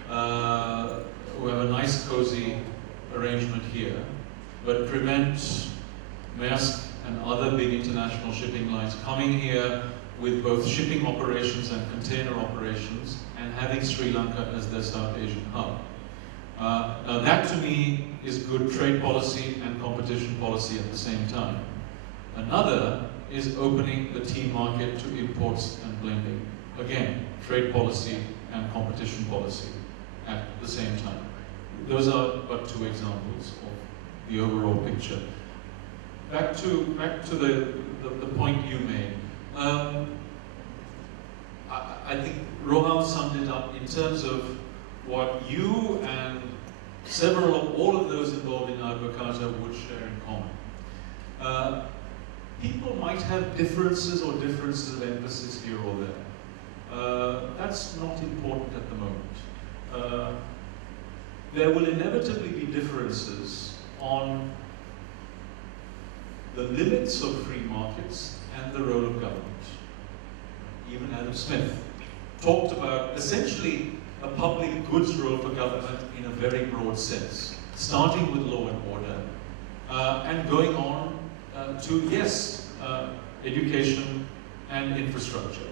who have a nice cozy arrangement here, but prevent Maersk and other big international shipping lines coming here with both shipping operations and container operations and having Sri Lanka as their South Asian hub. Now that to me is good trade policy and competition policy at the same time. Another is opening the tea market to imports and blending. Again, trade policy and competition policy at the same time. Those are but two examples of the overall picture. Back to the point you made. I think Rohan summed it up in terms of what you and all of those involved in Advocata would share in common. People might have differences of emphasis here or there. That's not important at the moment. There will inevitably be differences on the limits of free markets and the role of government. Even Adam Smith talked about essentially a public goods role for government in a very broad sense, starting with law and order, and going on to, yes, education and infrastructure.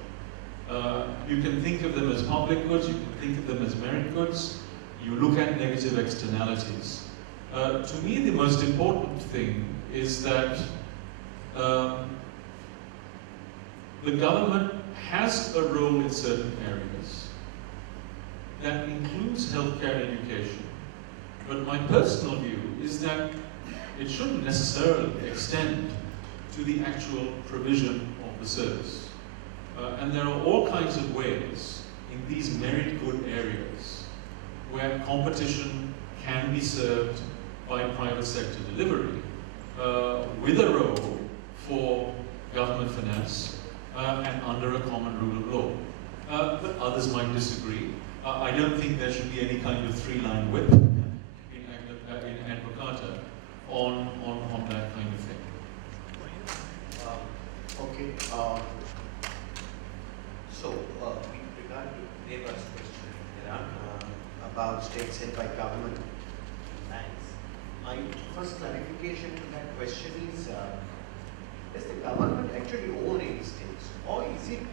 You can think of them as public goods, you can think of them as merit goods, you look at negative externalities. To me, the most important thing is that the government has a role in certain areas that includes healthcare and education. But my personal view is that it shouldn't necessarily extend to the actual provision of the service. And there are all kinds of ways in these merit good areas where competition can be served by private sector delivery with a role for government finance and under a common rule of law. But others might disagree. I don't think there should be any kind of three-line whip in Advocata on that kind of thing. Okay. So, with regard to neighbor's question, Eran, about states held by government banks, my first clarification to that question is, does the government actually own any states, or is it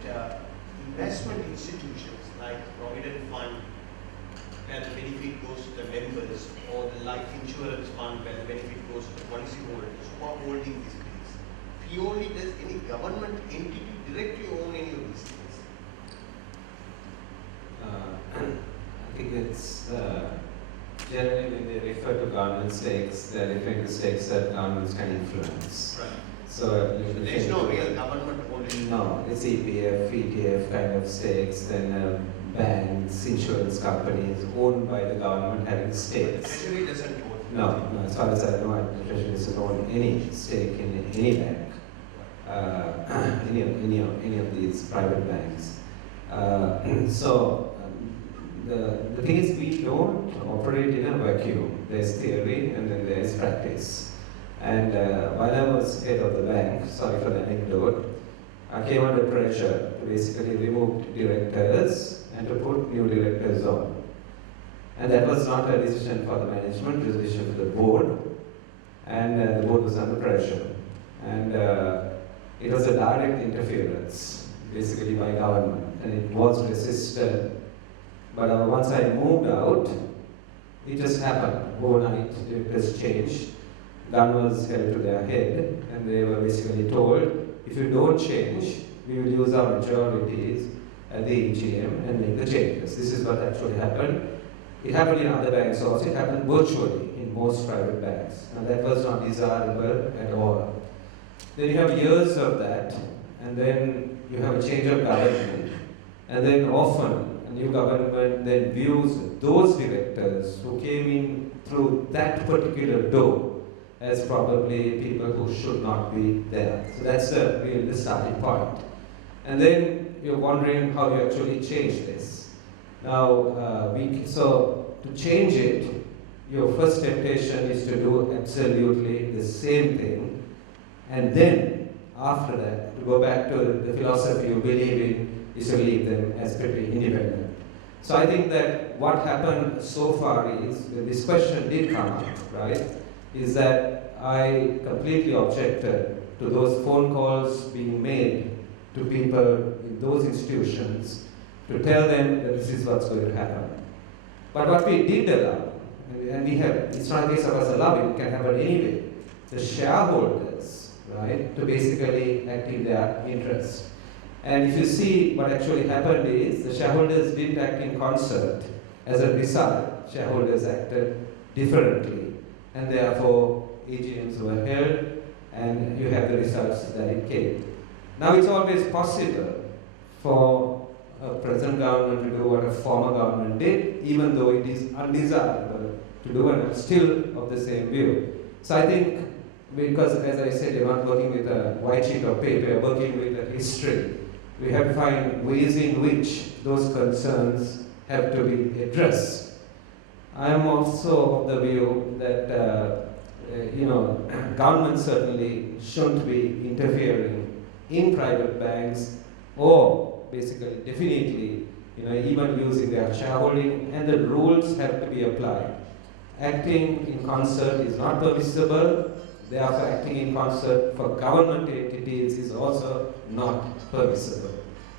investment institutions like Provident Fund where the benefit goes to the members, or the life insurance fund where the benefit goes to the policy holders who are holding these things? Purely, does any government entity directly own any of these things? I think it's generally when they refer to government stakes, they're referring to stakes that governments can influence. Right. So there's no real government ownership. No, it's EPF, ETF kind of stakes, then banks, insurance companies owned by the government having stakes. Treasury doesn't own. No, as far as I know, the Treasury doesn't own any stake in any bank, any of these private banks. The thing is, we don't operate in a vacuum. There's theory and then there's practice. And while I was head of the bank, sorry for the anecdote, I came under pressure to basically remove directors and to put new directors on. And that was not a decision for the management, it was a decision for the board. And the board was under pressure. And it was a direct interference, basically by government. And it was resisted. But once I moved out, it just happened. Overnight, directors changed. Gun was held to their head, and they were basically told, if you don't change, we will use our majorities at the AGM and make the changes. This is what actually happened. It happened in other banks also. It happened virtually in most private banks. And that was not desirable at all. Then you have years of that, and then you have a change of government, and then often a new government then views those directors who came in through that particular door as probably people who should not be there. So that's the starting point. And then you're wondering how you actually change this. Now, so to change it, your first temptation is to do absolutely the same thing, and then after that, to go back to the philosophy you believe in, is to leave them as pretty independent. So I think that what happened so far is, when this question did come up, right, is that I completely objected to those phone calls being made to people in those institutions to tell them that this is what's going to happen. But what we did allow, and we have, it's not a case of us allowing, it can happen anyway, the shareholders, right, to basically act in their interest. And if you see what actually happened is, the shareholders didn't act in concert. As a result, shareholders acted differently. And therefore, AGMs were held, and you have the results that it came. Now it's always possible for a present government to do what a former government did, even though it is undesirable to do, and I'm still of the same view. So I think, because as I said, you're not working with a white sheet of paper, you're working with a history. we have to find ways in which those concerns have to be addressed. I am also of the view that government certainly shouldn't be interfering in private banks, or basically, definitely, even using their shareholding, and the rules have to be applied. Acting in concert is not permissible. Therefore, acting in concert for government entities is also not permissible.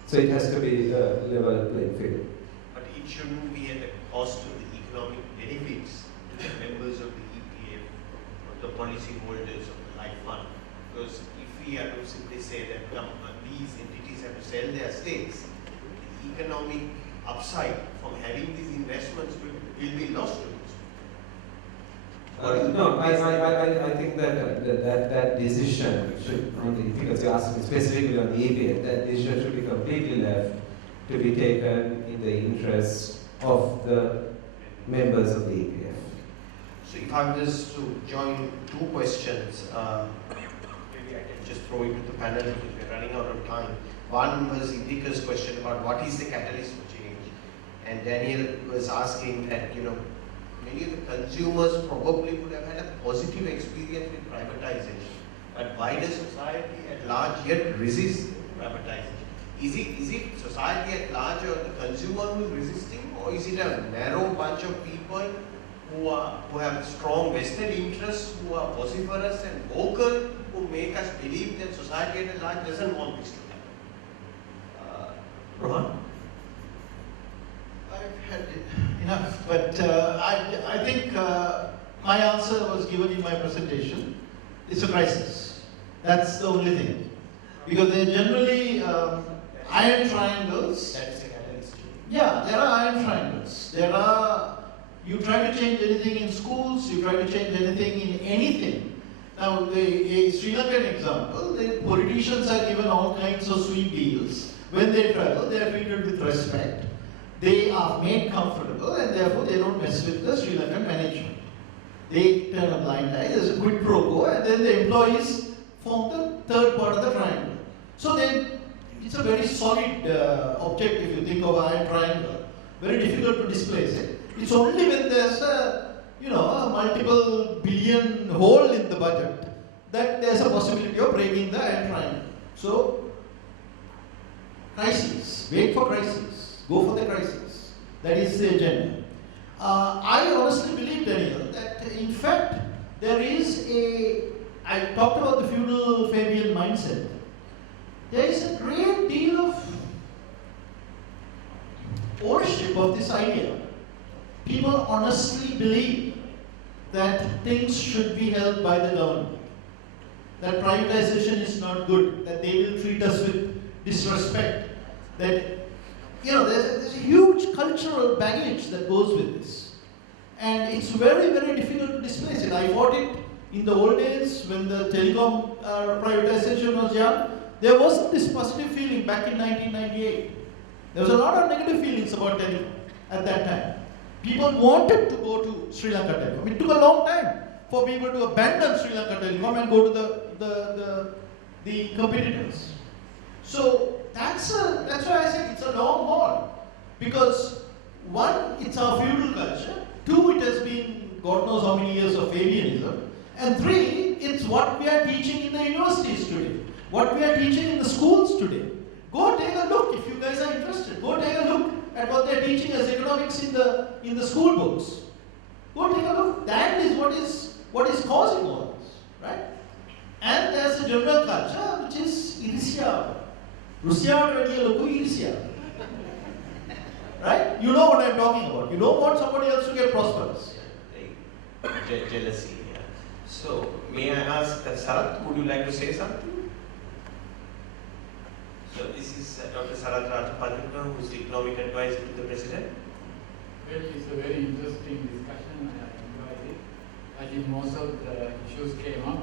So it has to be a level playing field. But it shouldn't be at the cost of the economic benefits to the members of the EPF or the policy holders of the life fund. Because if we are to simply say that these entities have to sell their stakes, the economic upside from having these investments will be lost to us. No, I think that decision should, because you asked me specifically on the EPF, that decision should be completely left to be taken in the interest of the members of the EPF. So if I was to join two questions, maybe I can just throw it to the panel because we're running out of time. One was Indika's question about what is the catalyst for change, and Daniel was asking that, many of the consumers probably would have had a positive experience with privatization, but wider society at large yet resists privatization. Is it society at large or the consumer who is resisting, or is it a narrow bunch of people who have strong vested interests, who are vociferous and vocal, who make us believe that society at large doesn't want this to happen? Rohan? I've had enough, but I think my answer was given in my presentation. It's a crisis. That's the only thing. Because they're generally iron triangles. That's the catalyst. Yeah, there are iron triangles. You try to change anything in schools, you try to change anything in anything. Now, a Sri Lankan example, the politicians are given all kinds of sweet deals. When they travel, they are treated with respect. They are made comfortable, and therefore they don't mess with the Sri Lankan management. They turn a blind eye, there's a quid pro quo, and then the employees form the third part of the triangle. So it's a very solid object if you think of iron triangle. Very difficult to displace it. It's only when there's a multiple billion hole in the budget that there's a possibility of breaking the iron triangle. So, crisis. Wait for crisis. Go for the crisis. That is the agenda. I honestly believe, Daniel, that in fact there is I talked about the feudal Fabian mindset. There is a great deal of ownership of this idea. People honestly believe that things should be held by the government, that privatization is not good, that they will treat us with disrespect, that there's a huge cultural baggage that goes with this. And it's very, very difficult to displace it. I fought it in the old days when the telecom privatization was young. There wasn't this positive feeling back in 1998. There was a lot of negative feelings about telecom at that time. People wanted to go to Sri Lanka Telecom. It took a long time for people to abandon Sri Lanka Telecom and go to the competitors. So that's why I said it's a long haul. Because one, it's our feudal culture. Two, it has been God knows how many years of Fabianism. And three, it's what we are teaching in the universities today. What we are teaching in the schools today. Go take a look if you guys are interested. Go take a look at what they're teaching as economics in the school books. Go take a look. That is what is causing all this, right? And there's a general culture which is Irisia. Right? You know what I'm talking about. You don't want somebody else to get prosperous. Jealousy, yeah. So, may I ask Sarath, would you like to say something? So, this is Dr. Sarath Ratnasabapathy, who is the economic advisor to the President. Well, it's a very interesting discussion. I enjoyed it. I think most of the issues came up.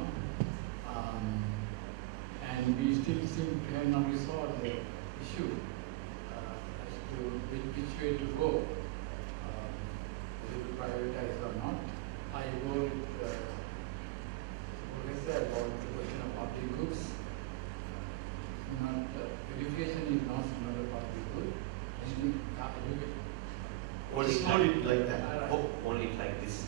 And we still seem to have not resolved the issue as to which way to go, whether to privatize or not. I wrote professor about the question of public goods. Education is explode it like that. Hold it like this.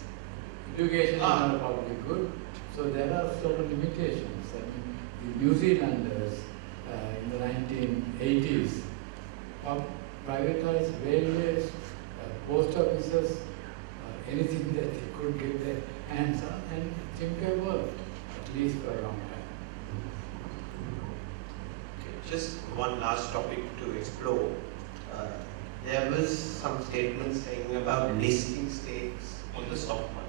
Education is not a public good, so there are certain limitations. I mean, the New Zealanders in the 1980s privatized railways, post offices, anything that they could get their hands on, and I think they worked, at least for a long time. Okay, just one last topic to explore. There was some statements saying about listing stakes on the stock market.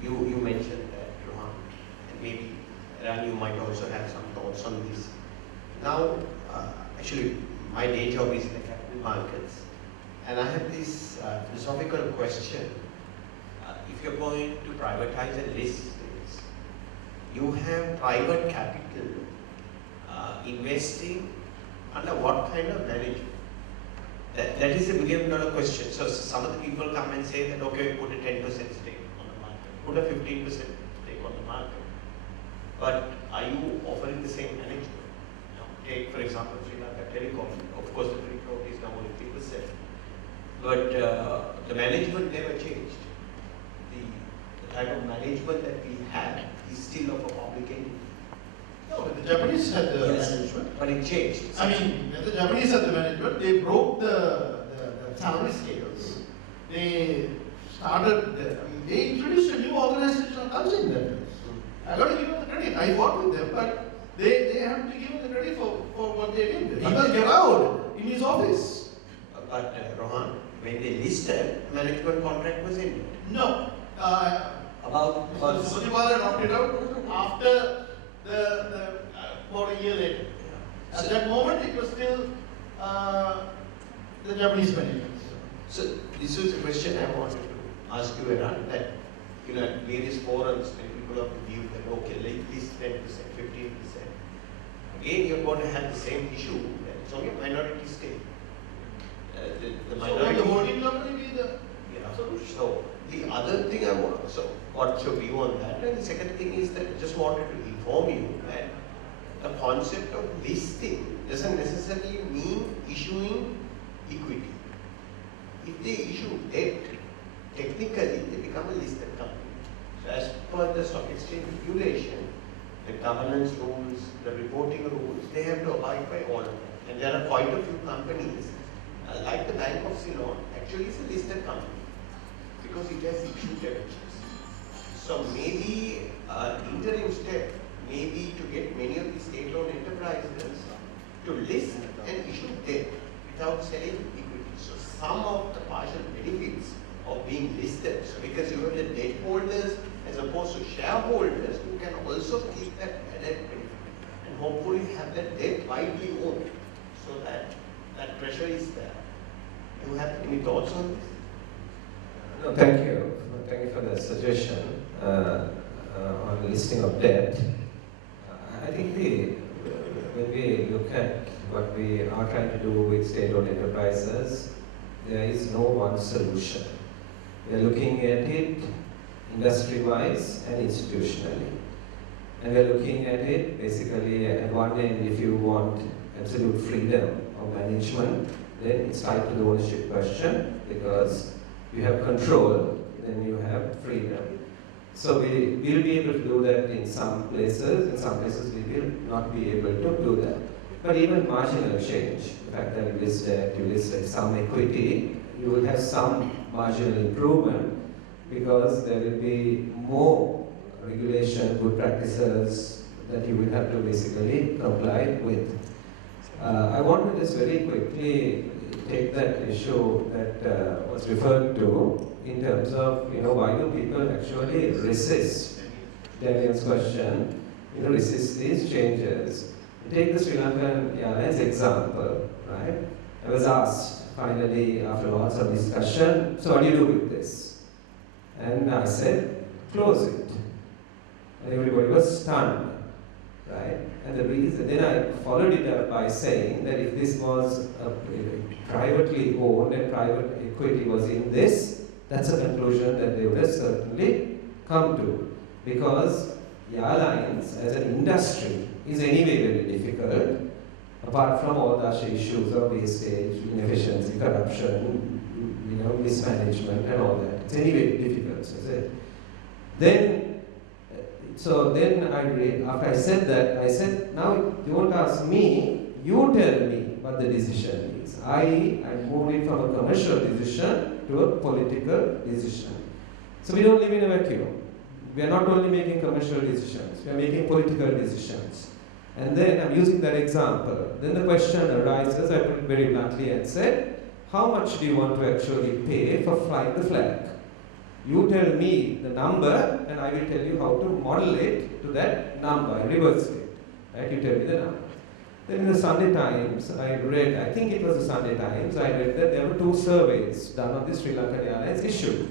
You mentioned that, Rohan, and maybe Eran, you might also have some thoughts on this. Now, actually, my day job is in the capital markets, and I have this philosophical question. If you're going to privatize and list things, you have private capital investing under what kind of management? That is a $1 billion question. So some of the people come and say that, okay, put a 10% stake on the market, put a 15% stake on the market. But are you offering the same management? Take, for example, Sri Lanka Telecom. Of course, the free float is now only 3%. But the management never changed. The type of management that we have is still of a public entity. No, the Japanese had the management. But it changed. I mean, when the Japanese had the management, they broke the salary scales. They started, they introduced a new organizational culture in that place. I got to give them the credit. I fought with them, but they have to give him the credit for what they did. He was allowed in his office. But Rohan, when they listed, management contract was ended. No. Sotipal opted out after about a year later. At that moment, it was still the Japanese management. So this was a question I wanted to ask you, Eran, that at various forums when people have viewed that, okay, like this 10%, 15%. Again, you're going to have the same issue that it's only a minority stake. The minority. So, the holding company be the solution? So, the other thing I want, so what's your view on that? And the second thing is that I just wanted to inform you that the concept of listing doesn't necessarily mean issuing equity. If they issue debt, technically they become a listed company. So as per the stock exchange regulation, the governance rules, the reporting rules, they have to abide by all of them. And there are quite a few companies, like the Bank of Ceylon, actually is a listed company because it has issued debentures. So maybe interim step may be to get many of the state-owned enterprises to list and issue debt without selling equity. So some of the partial benefits of being listed, so because you have the debt holders as opposed to shareholders who can also keep that added benefit and hopefully have that debt widely owned so that that pressure is there. Do you have any thoughts on this? No, thank you. Thank you for the suggestion on the listing of debt. I think when we look at what we are trying to do with state-owned enterprises, there is no one solution. We are looking at it industry-wise and institutionally. And we are looking at it basically at one end, if you want absolute freedom of management, then it's tied to the ownership question, because you have control, then you have freedom. So we will be able to do that in some places we will not be able to do that. But even marginal change, the fact that you list some equity, you will have some marginal improvement because there will be more regulation, good practices that you will have to basically comply with. I want to just very quickly take that issue that was referred to in terms of, why do people actually resist? Daniel's question, resist these changes. Take the Sri Lankan Airlines example, right? I was asked finally after lots of discussion, so what do you do with this? And I said, close it. And everybody was stunned, right? And the reason, then I followed it up by saying that if this was privately owned and private equity was in this, that's a conclusion that they would have certainly come to. Because airlines as an industry is anyway very difficult. A apart from all the other issues of wastage, inefficiency, corruption, mismanagement and all that. It's anyway difficult, is it? Then after I said that, I said, now you don't ask me, you tell me what the decision is. I moved it from a commercial decision to a political decision. So we don't live in a vacuum. We are not only making commercial decisions, we are making political decisions. And then I'm using that example. Then the question arises, I put it very bluntly and said, how much do you want to actually pay for flying the flag? You tell me the number and I will tell you how to model it to that number, reverse it. Right? You tell me the number. Then in the Sunday Times, I read, I think it was the Sunday Times, I read that there were 2 surveys done on the Sri Lankan Airlines issue.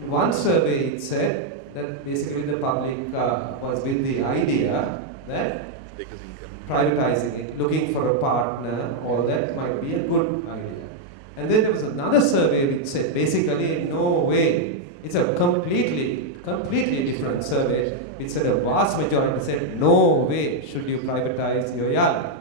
In one survey it said that basically the public was with the idea that privatizing it, looking for a partner, all that might be a good idea. And then there was another survey which said basically no way. It's a completely different survey which said a vast majority said no way should you privatize your airline.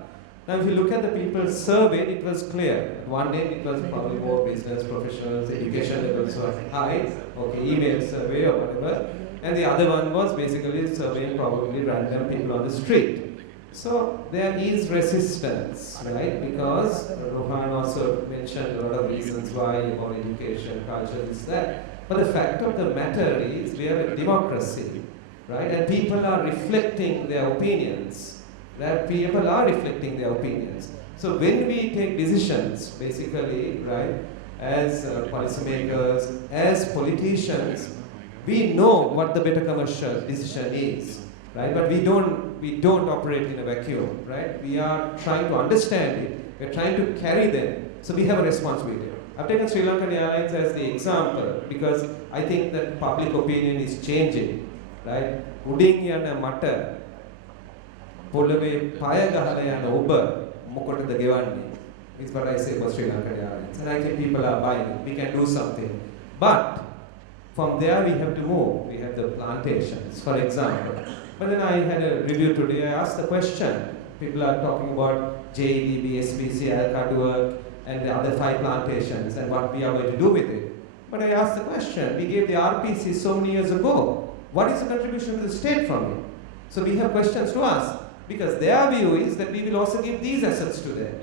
Now if you look at the people surveyed, it was clear. At one end it was probably more business professionals, education levels were high, okay, email survey or whatever. And the other one was basically surveying probably random people on the street. So there is resistance, right? Because Rohan also mentioned a lot of reasons why about education, culture, is that. But the fact of the matter is we are a democracy, right? And people are reflecting their opinions. That people are reflecting their opinions. So when we take decisions, basically, right, as policymakers, as politicians, we know what the better commercial decision is, right? But we don't operate in a vacuum, right? We are trying to understand it. We're trying to carry them. So we have a responsibility. I've taken Sri Lankan Airlines as the example because I think that public opinion is changing, right? Udin yana mata polave paya gahala yana oba mokotada gewanne is what I say about Sri Lankan Airlines. And I think people are buying it. We can do something. But from there we have to move. We have the plantations, for example. But then I had a review today. I asked the question. People are talking about JEDB, SPC, Alka work, and the other 5 plantations and what we are going to do with it. But I asked the question. We gave the RPC so many years ago. What is the contribution to the state from it? So we have questions to ask. Because their view is that we will also give these assets to them.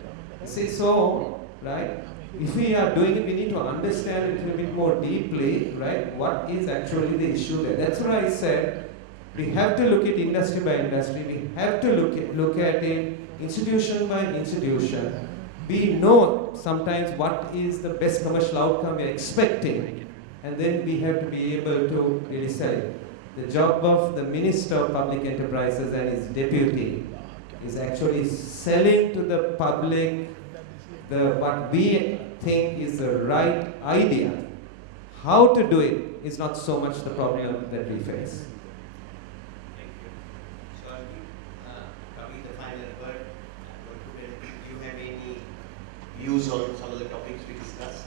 See, so, right? If we are doing it, we need to understand it a little bit more deeply, right? What is actually the issue there? That's why I said we have to look at industry by industry. We have to look at it institution by institution. We know sometimes what is the best commercial outcome we are expecting, and then we have to be able to really sell it. The job of the Minister of Public Enterprises and his deputy is actually selling to the public what we think is the right idea. How to do it is not so much the problem that we face. Thank you. So I'll give Ravi the final word. Do you have any views on some of the topics we discussed?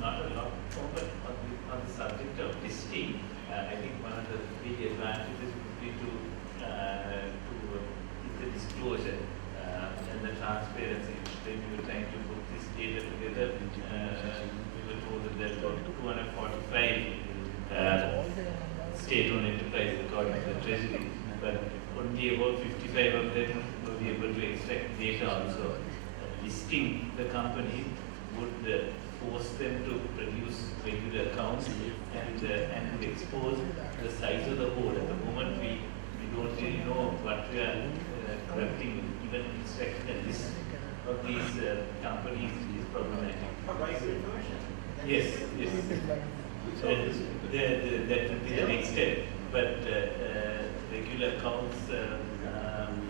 Not a lot, but on the subject of listing, I think one of the big advantages would be to the disclosure and the transparency. When we were trying to put this data together, we were told that there were 245 state-owned enterprises according to the Treasury, but only about 55 of them were able to extract data also. Listing the company would force them to produce regular accounts and would expose the size of the whole. At the moment, we don't really know what we are correcting. Even extracting a list of these companies is problematic. Yes. That would be the next step. But regular accounts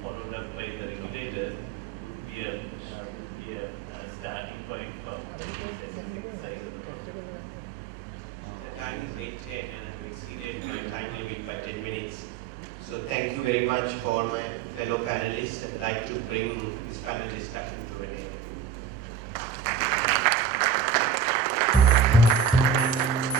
followed up by the regulators would be a starting point for assessing the size of the problem. The time is 8:10 and I've exceeded my time limit by 10 minutes. So thank you very much for my fellow panelists. I'd like to bring this panel discussion to an end.